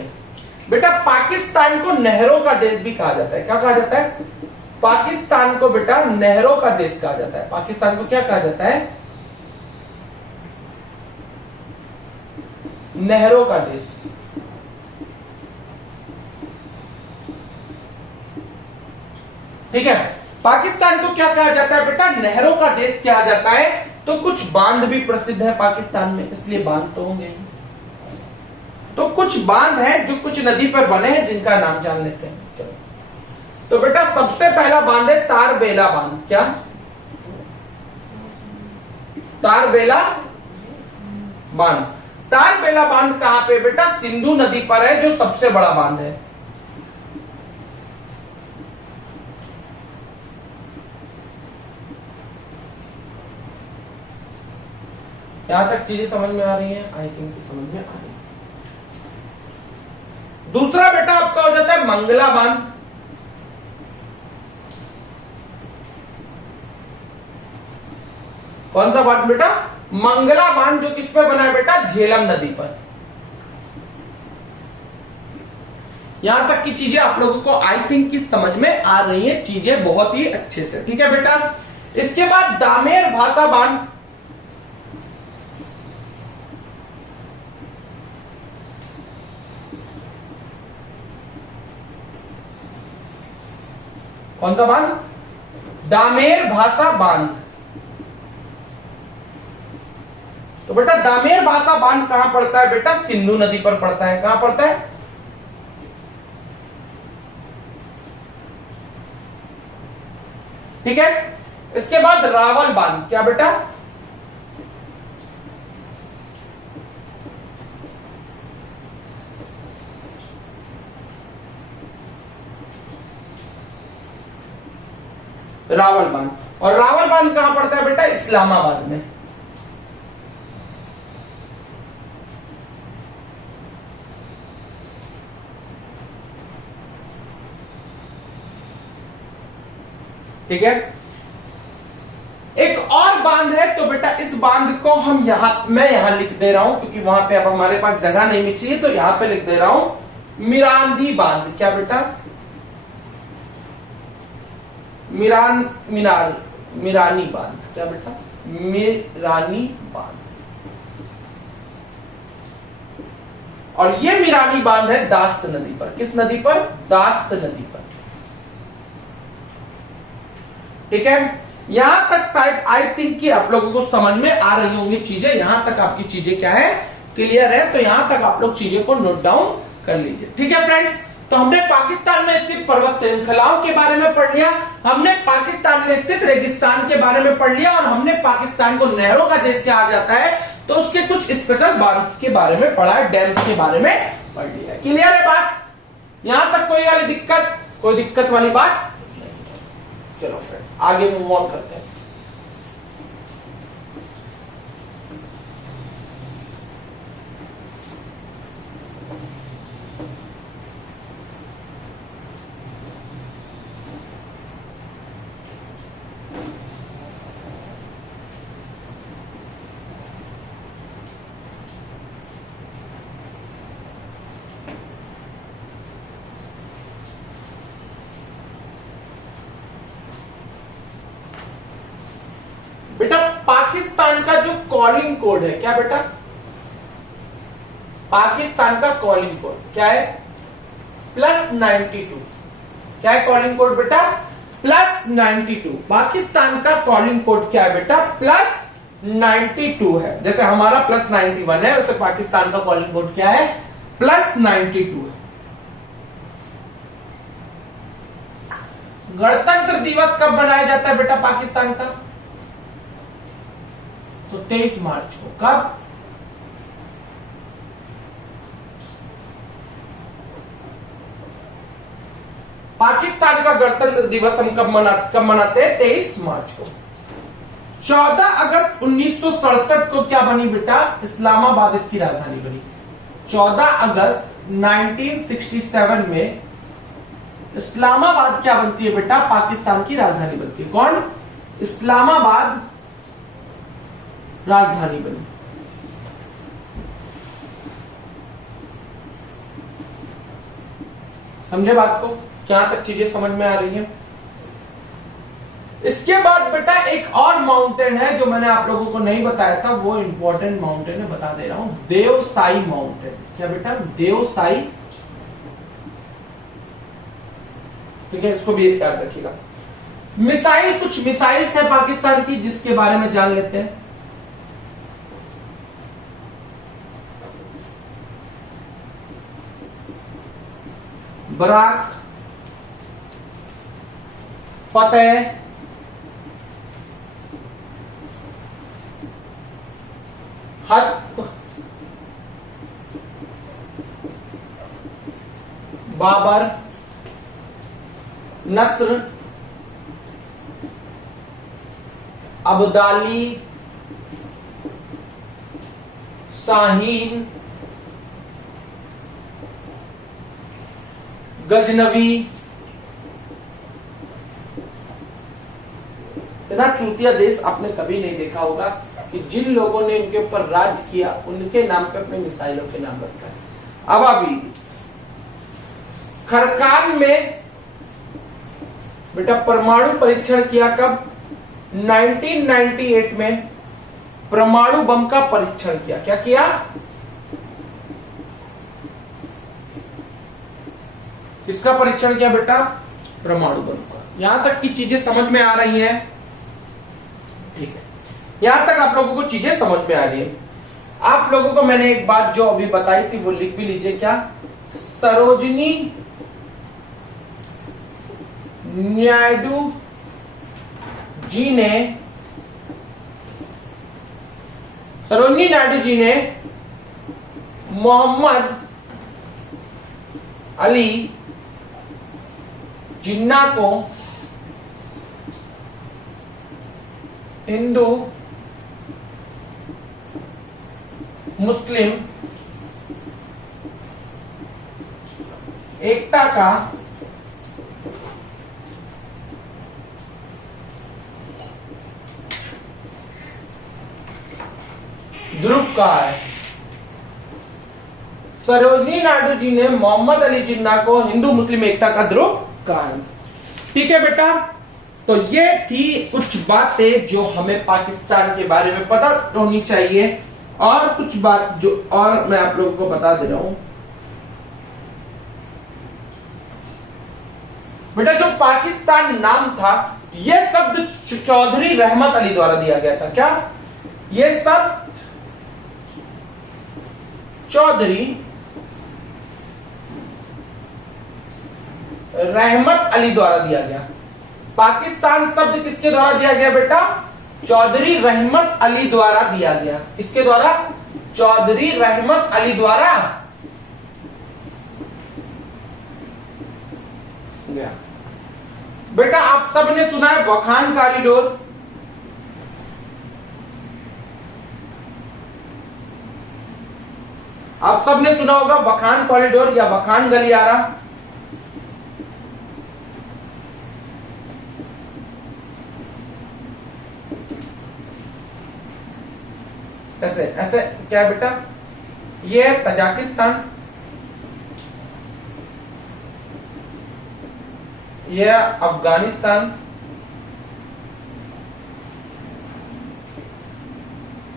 बेटा। पाकिस्तान को नहरों का देश भी कहा जाता है। क्या कहा जाता है, पाकिस्तान को बेटा नहरों का देश कहा जाता है। पाकिस्तान को क्या कहा जाता है, नहरों का देश। ठीक है, पाकिस्तान को क्या कहा जाता है बेटा? नहरों का देश कहा जाता है। तो कुछ बांध भी प्रसिद्ध है पाकिस्तान में, इसलिए बांध तो होंगे ही। तो कुछ बांध हैं जो कुछ नदी पर बने हैं, जिनका नाम जान लेते हैं। चलो, तो बेटा सबसे पहला बांध है तारबेला बांध। क्या? तारबेला बांध। तारबेला बांध कहां पे बेटा? सिंधु नदी पर है, जो सबसे बड़ा बांध है। यहां तक चीजें समझ में आ रही हैं? आई थिंक समझ में आ रही है। दूसरा बेटा आपका हो जाता है मंगला बांध। कौन सा बांध बेटा? मंगला बांध, जो किस पर बना है बेटा? झेलम नदी पर। यहां तक की चीजें आप लोगों को आई थिंक की समझ में आ रही हैं, चीजें बहुत ही अच्छे से। ठीक है बेटा, इसके बाद दामेर भाषा बांध। कौन सा बांध? दामेर भाषा बांध। तो बेटा दामेर भाषा बांध कहां पड़ता है बेटा? सिंधु नदी पर पड़ता है। कहां पड़ता है? ठीक है, इसके बाद रावल बांध। क्या बेटा? रावल बांध। और रावल बांध कहां पड़ता है बेटा? इस्लामाबाद में। ठीक है, एक और बांध है। तो बेटा इस बांध को हम मैं यहां लिख दे रहा हूं, क्योंकि वहां पे अब हमारे पास जगह नहीं बची है, तो यहां पे लिख दे रहा हूं मिरांदी बांध। क्या बेटा? मिरानी बांध। क्या बेटा? मिरानी बांध। और ये मिरानी बांध है दास्त नदी पर। किस नदी पर? दास्त नदी पर। ठीक है, यहां तक शायद आई थिंक कि आप लोगों को समझ में आ रही होंगी चीजें। यहां तक आपकी चीजें क्या है? क्लियर है। तो यहां तक आप लोग चीजें को नोट डाउन कर लीजिए। ठीक है फ्रेंड्स, तो हमने पाकिस्तान में स्थित पर्वत श्रृंखलाओं के बारे में पढ़ लिया, हमने पाकिस्तान में स्थित रेगिस्तान के बारे में पढ़ लिया, और हमने पाकिस्तान को नहरों का देश कहा जाता है, तो उसके कुछ स्पेशल बांध्स के बारे में पढ़ा है, डैम्स के बारे में पढ़ लिया। क्लियर है बात? यहां तक कोई वाली दिक्कत, कोई दिक्कत वाली बात? चलो फ्रेंड्स आगे मूव ऑन करते हैं। बेटा पाकिस्तान का जो कॉलिंग कोड है, क्या बेटा? पाकिस्तान का कॉलिंग कोड क्या है? +92। क्या है कॉलिंग कोड बेटा? +92। पाकिस्तान का कॉलिंग कोड क्या है बेटा? +92 है। जैसे हमारा +91 है, वैसे पाकिस्तान का कॉलिंग कोड क्या है? +92 है। गणतंत्र दिवस कब मनाया जाता है बेटा पाकिस्तान का? तो 23 मार्च को। कब? पाकिस्तान का गणतंत्र दिवस हम कब मनाते हैं? 23 मार्च को। 14 अगस्त 1967 को क्या बनी बेटा? इस्लामाबाद इसकी राजधानी बनी। 14 अगस्त 1967 में इस्लामाबाद क्या बनती है बेटा? पाकिस्तान की राजधानी बनती है। कौन? इस्लामाबाद राजधानी बनी। समझे बात को? क्या तक चीजें समझ में आ रही हैं? इसके बाद बेटा एक और माउंटेन है जो मैंने आप लोगों को नहीं बताया था, वो इंपॉर्टेंट माउंटेन है, बता दे रहा हूं, देवसाई माउंटेन। क्या बेटा? देवसाई। ठीक है, इसको भी याद रखिएगा। मिसाइल, कुछ मिसाइल्स है पाकिस्तान की जिसके बारे में जान लेते हैं। बराक, फतेह, हक, बाबर, नस्र, अब्दाली, शाहीन, गजनवी। इतना चूतिया देश आपने कभी नहीं देखा होगा कि जिन लोगों ने इनके ऊपर राज किया उनके नाम पे अपने मिसाइलों के नाम रखा है। अब अभी खरकान में बेटा परमाणु परीक्षण किया कब? 1998 में परमाणु बम का परीक्षण किया। क्या किया? किसका परीक्षण किया बेटा? परमाणु बम का। यहां तक की चीजें समझ में आ रही हैं? ठीक है, यहां तक आप लोगों को चीजें समझ में आ रही है। आप लोगों को मैंने एक बात जो अभी बताई थी वो लिख भी लीजिए। क्या? सरोजिनी नायडू जी ने मोहम्मद अली जिन्ना को हिंदू मुस्लिम एकता का ध्रुव कहा है। सरोजिनी नायडू जी ने मोहम्मद अली जिन्ना को हिंदू मुस्लिम एकता का ध्रुव कहा है। ठीक है बेटा, तो ये थी कुछ बातें जो हमें पाकिस्तान के बारे में पता होनी चाहिए। और कुछ बात जो और मैं आप लोगों को बता दे रहा हूं बेटा, जो पाकिस्तान नाम था यह शब्द चौधरी रहमत अली द्वारा दिया गया था। क्या? यह शब्द चौधरी रहमत अली द्वारा दिया गया। पाकिस्तान शब्द किसके द्वारा दिया गया बेटा? चौधरी रहमत अली द्वारा दिया गया। किसके द्वारा? चौधरी रहमत अली द्वारा गया। बेटा आप सबने सुना है वखान कॉरिडोर। आप सबने सुना होगा वखान कॉरिडोर या वखान गलियारा। ऐसे ऐसे क्या बेटा? ये है तजाकिस्तान, ये अफगानिस्तान,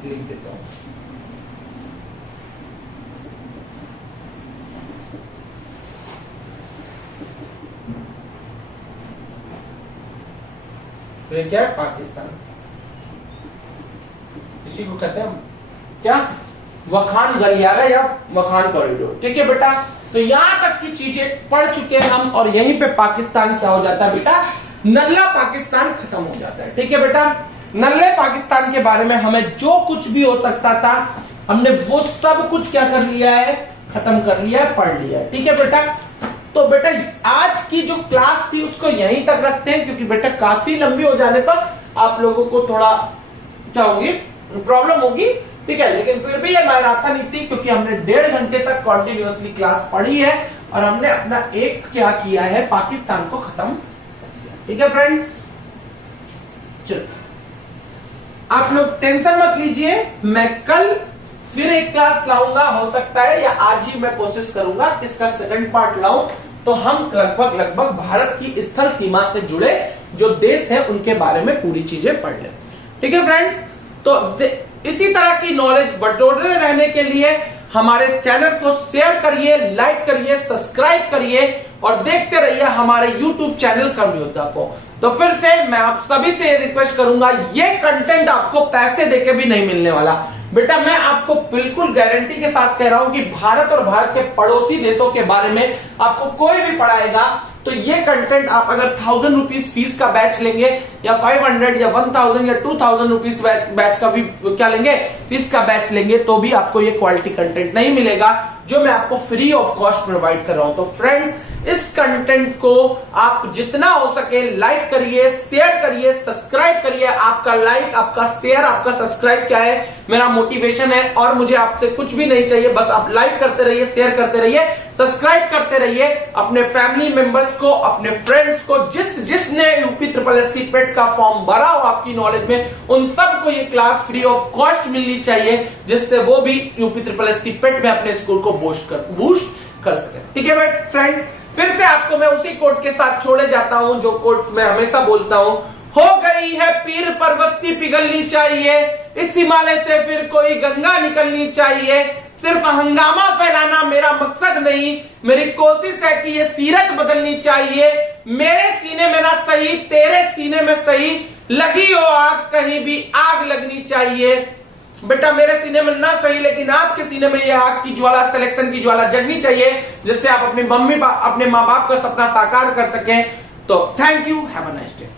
लिख देता हूं। तो ये क्या है? पाकिस्तान। इसी को कहते हैं क्या? वखान गलियारा या वखान कॉरिडोर। ठीक है बेटा, तो यहां तक की चीजें पढ़ चुके हैं हम, और यहीं पे पाकिस्तान क्या हो जाता है बेटा? नल्ला पाकिस्तान खत्म हो जाता है। ठीक है बेटा, नल्ले पाकिस्तान के बारे में हमें जो कुछ भी हो सकता था हमने वो सब कुछ क्या कर लिया है? खत्म कर लिया है, पढ़ लिया है। ठीक है बेटा, तो बेटा आज की जो क्लास थी उसको यहीं तक रखते हैं, क्योंकि बेटा काफी लंबी हो जाने पर आप लोगों को थोड़ा क्या होगी? प्रॉब्लम होगी। ठीक है, लेकिन फिर भी ये मैराथन नहीं थी, क्योंकि हमने 1.5 घंटे तक कॉन्टिन्यूअसली क्लास पढ़ी है और हमने अपना एक क्या किया है? पाकिस्तान को खत्म कर दिया। ठीक है फ्रेंड्स, चलो आप लोग टेंशन मत लीजिए, मैं कल फिर एक क्लास लाऊंगा। हो सकता है या आज ही मैं कोशिश करूंगा कि इसका सेकंड पार्ट लाऊं, तो हम लगभग भारत की स्थल सीमा से जुड़े जो देश है उनके बारे में पूरी चीजें पढ़ लें। ठीक है फ्रेंड्स, तो इसी तरह की नॉलेज बटोरे रहने के लिए हमारे चैनल को शेयर करिए, लाइक करिए, सब्सक्राइब करिए और देखते रहिए हमारे YouTube चैनल कर्मयोद्धा को। तो फिर से मैं आप सभी से रिक्वेस्ट करूंगा, ये कंटेंट आपको पैसे देके भी नहीं मिलने वाला बेटा। मैं आपको बिल्कुल गारंटी के साथ कह रहा हूं कि भारत और भारत के पड़ोसी देशों के बारे में आपको कोई भी पढ़ाएगा तो ये कंटेंट आप अगर 1000 रुपीज फीस का बैच लेंगे या 500 या 1000 या 2000 रुपीज बैच का भी क्या लेंगे, फीस का बैच लेंगे, तो भी आपको ये क्वालिटी कंटेंट नहीं मिलेगा जो मैं आपको फ्री ऑफ कॉस्ट प्रोवाइड कर रहा हूं। तो फ्रेंड्स, इस कंटेंट को आप जितना हो सके लाइक करिए, शेयर करिए, सब्सक्राइब करिए। आपका लाइक, आपका शेयर, आपका सब्सक्राइब क्या है, मेरा मोटिवेशन है और मुझे आपसे कुछ भी नहीं चाहिए। बस आप लाइक करते रहिए, शेयर करते रहिए, सब्सक्राइब करते रहिए। अपने फैमिली मेंबर्स को, अपने फ्रेंड्स को, जिसने यूपी SSSC पेट का फॉर्म भरा हो आपकी नॉलेज में, उन सबको ये क्लास फ्री ऑफ कॉस्ट मिलनी चाहिए, जिससे वो भी यूपी SSSC पेट में अपने स्कूल को बूस्ट कर सके। ठीक है फ्रेंड्स, फिर से आपको मैं उसी कोट के साथ छोड़े जाता हूं जो कोट मैं हमेशा बोलता हूं, हो गई है पीर पर्वत सी पिघलनी चाहिए, इस हिमालय से फिर कोई गंगा निकलनी चाहिए। सिर्फ हंगामा फैलाना मेरा मकसद नहीं, मेरी कोशिश है कि ये सीरत बदलनी चाहिए। मेरे सीने में ना सही, तेरे सीने में सही, लगी हो आग कहीं भी आग लगनी चाहिए। बेटा मेरे सीने में ना सही लेकिन आपके सीने में ये आग की ज्वाला, सिलेक्शन की ज्वाला जगनी चाहिए, जिससे आप अपने माँ बाप का सपना साकार कर सकें। तो thank you, have a nice day.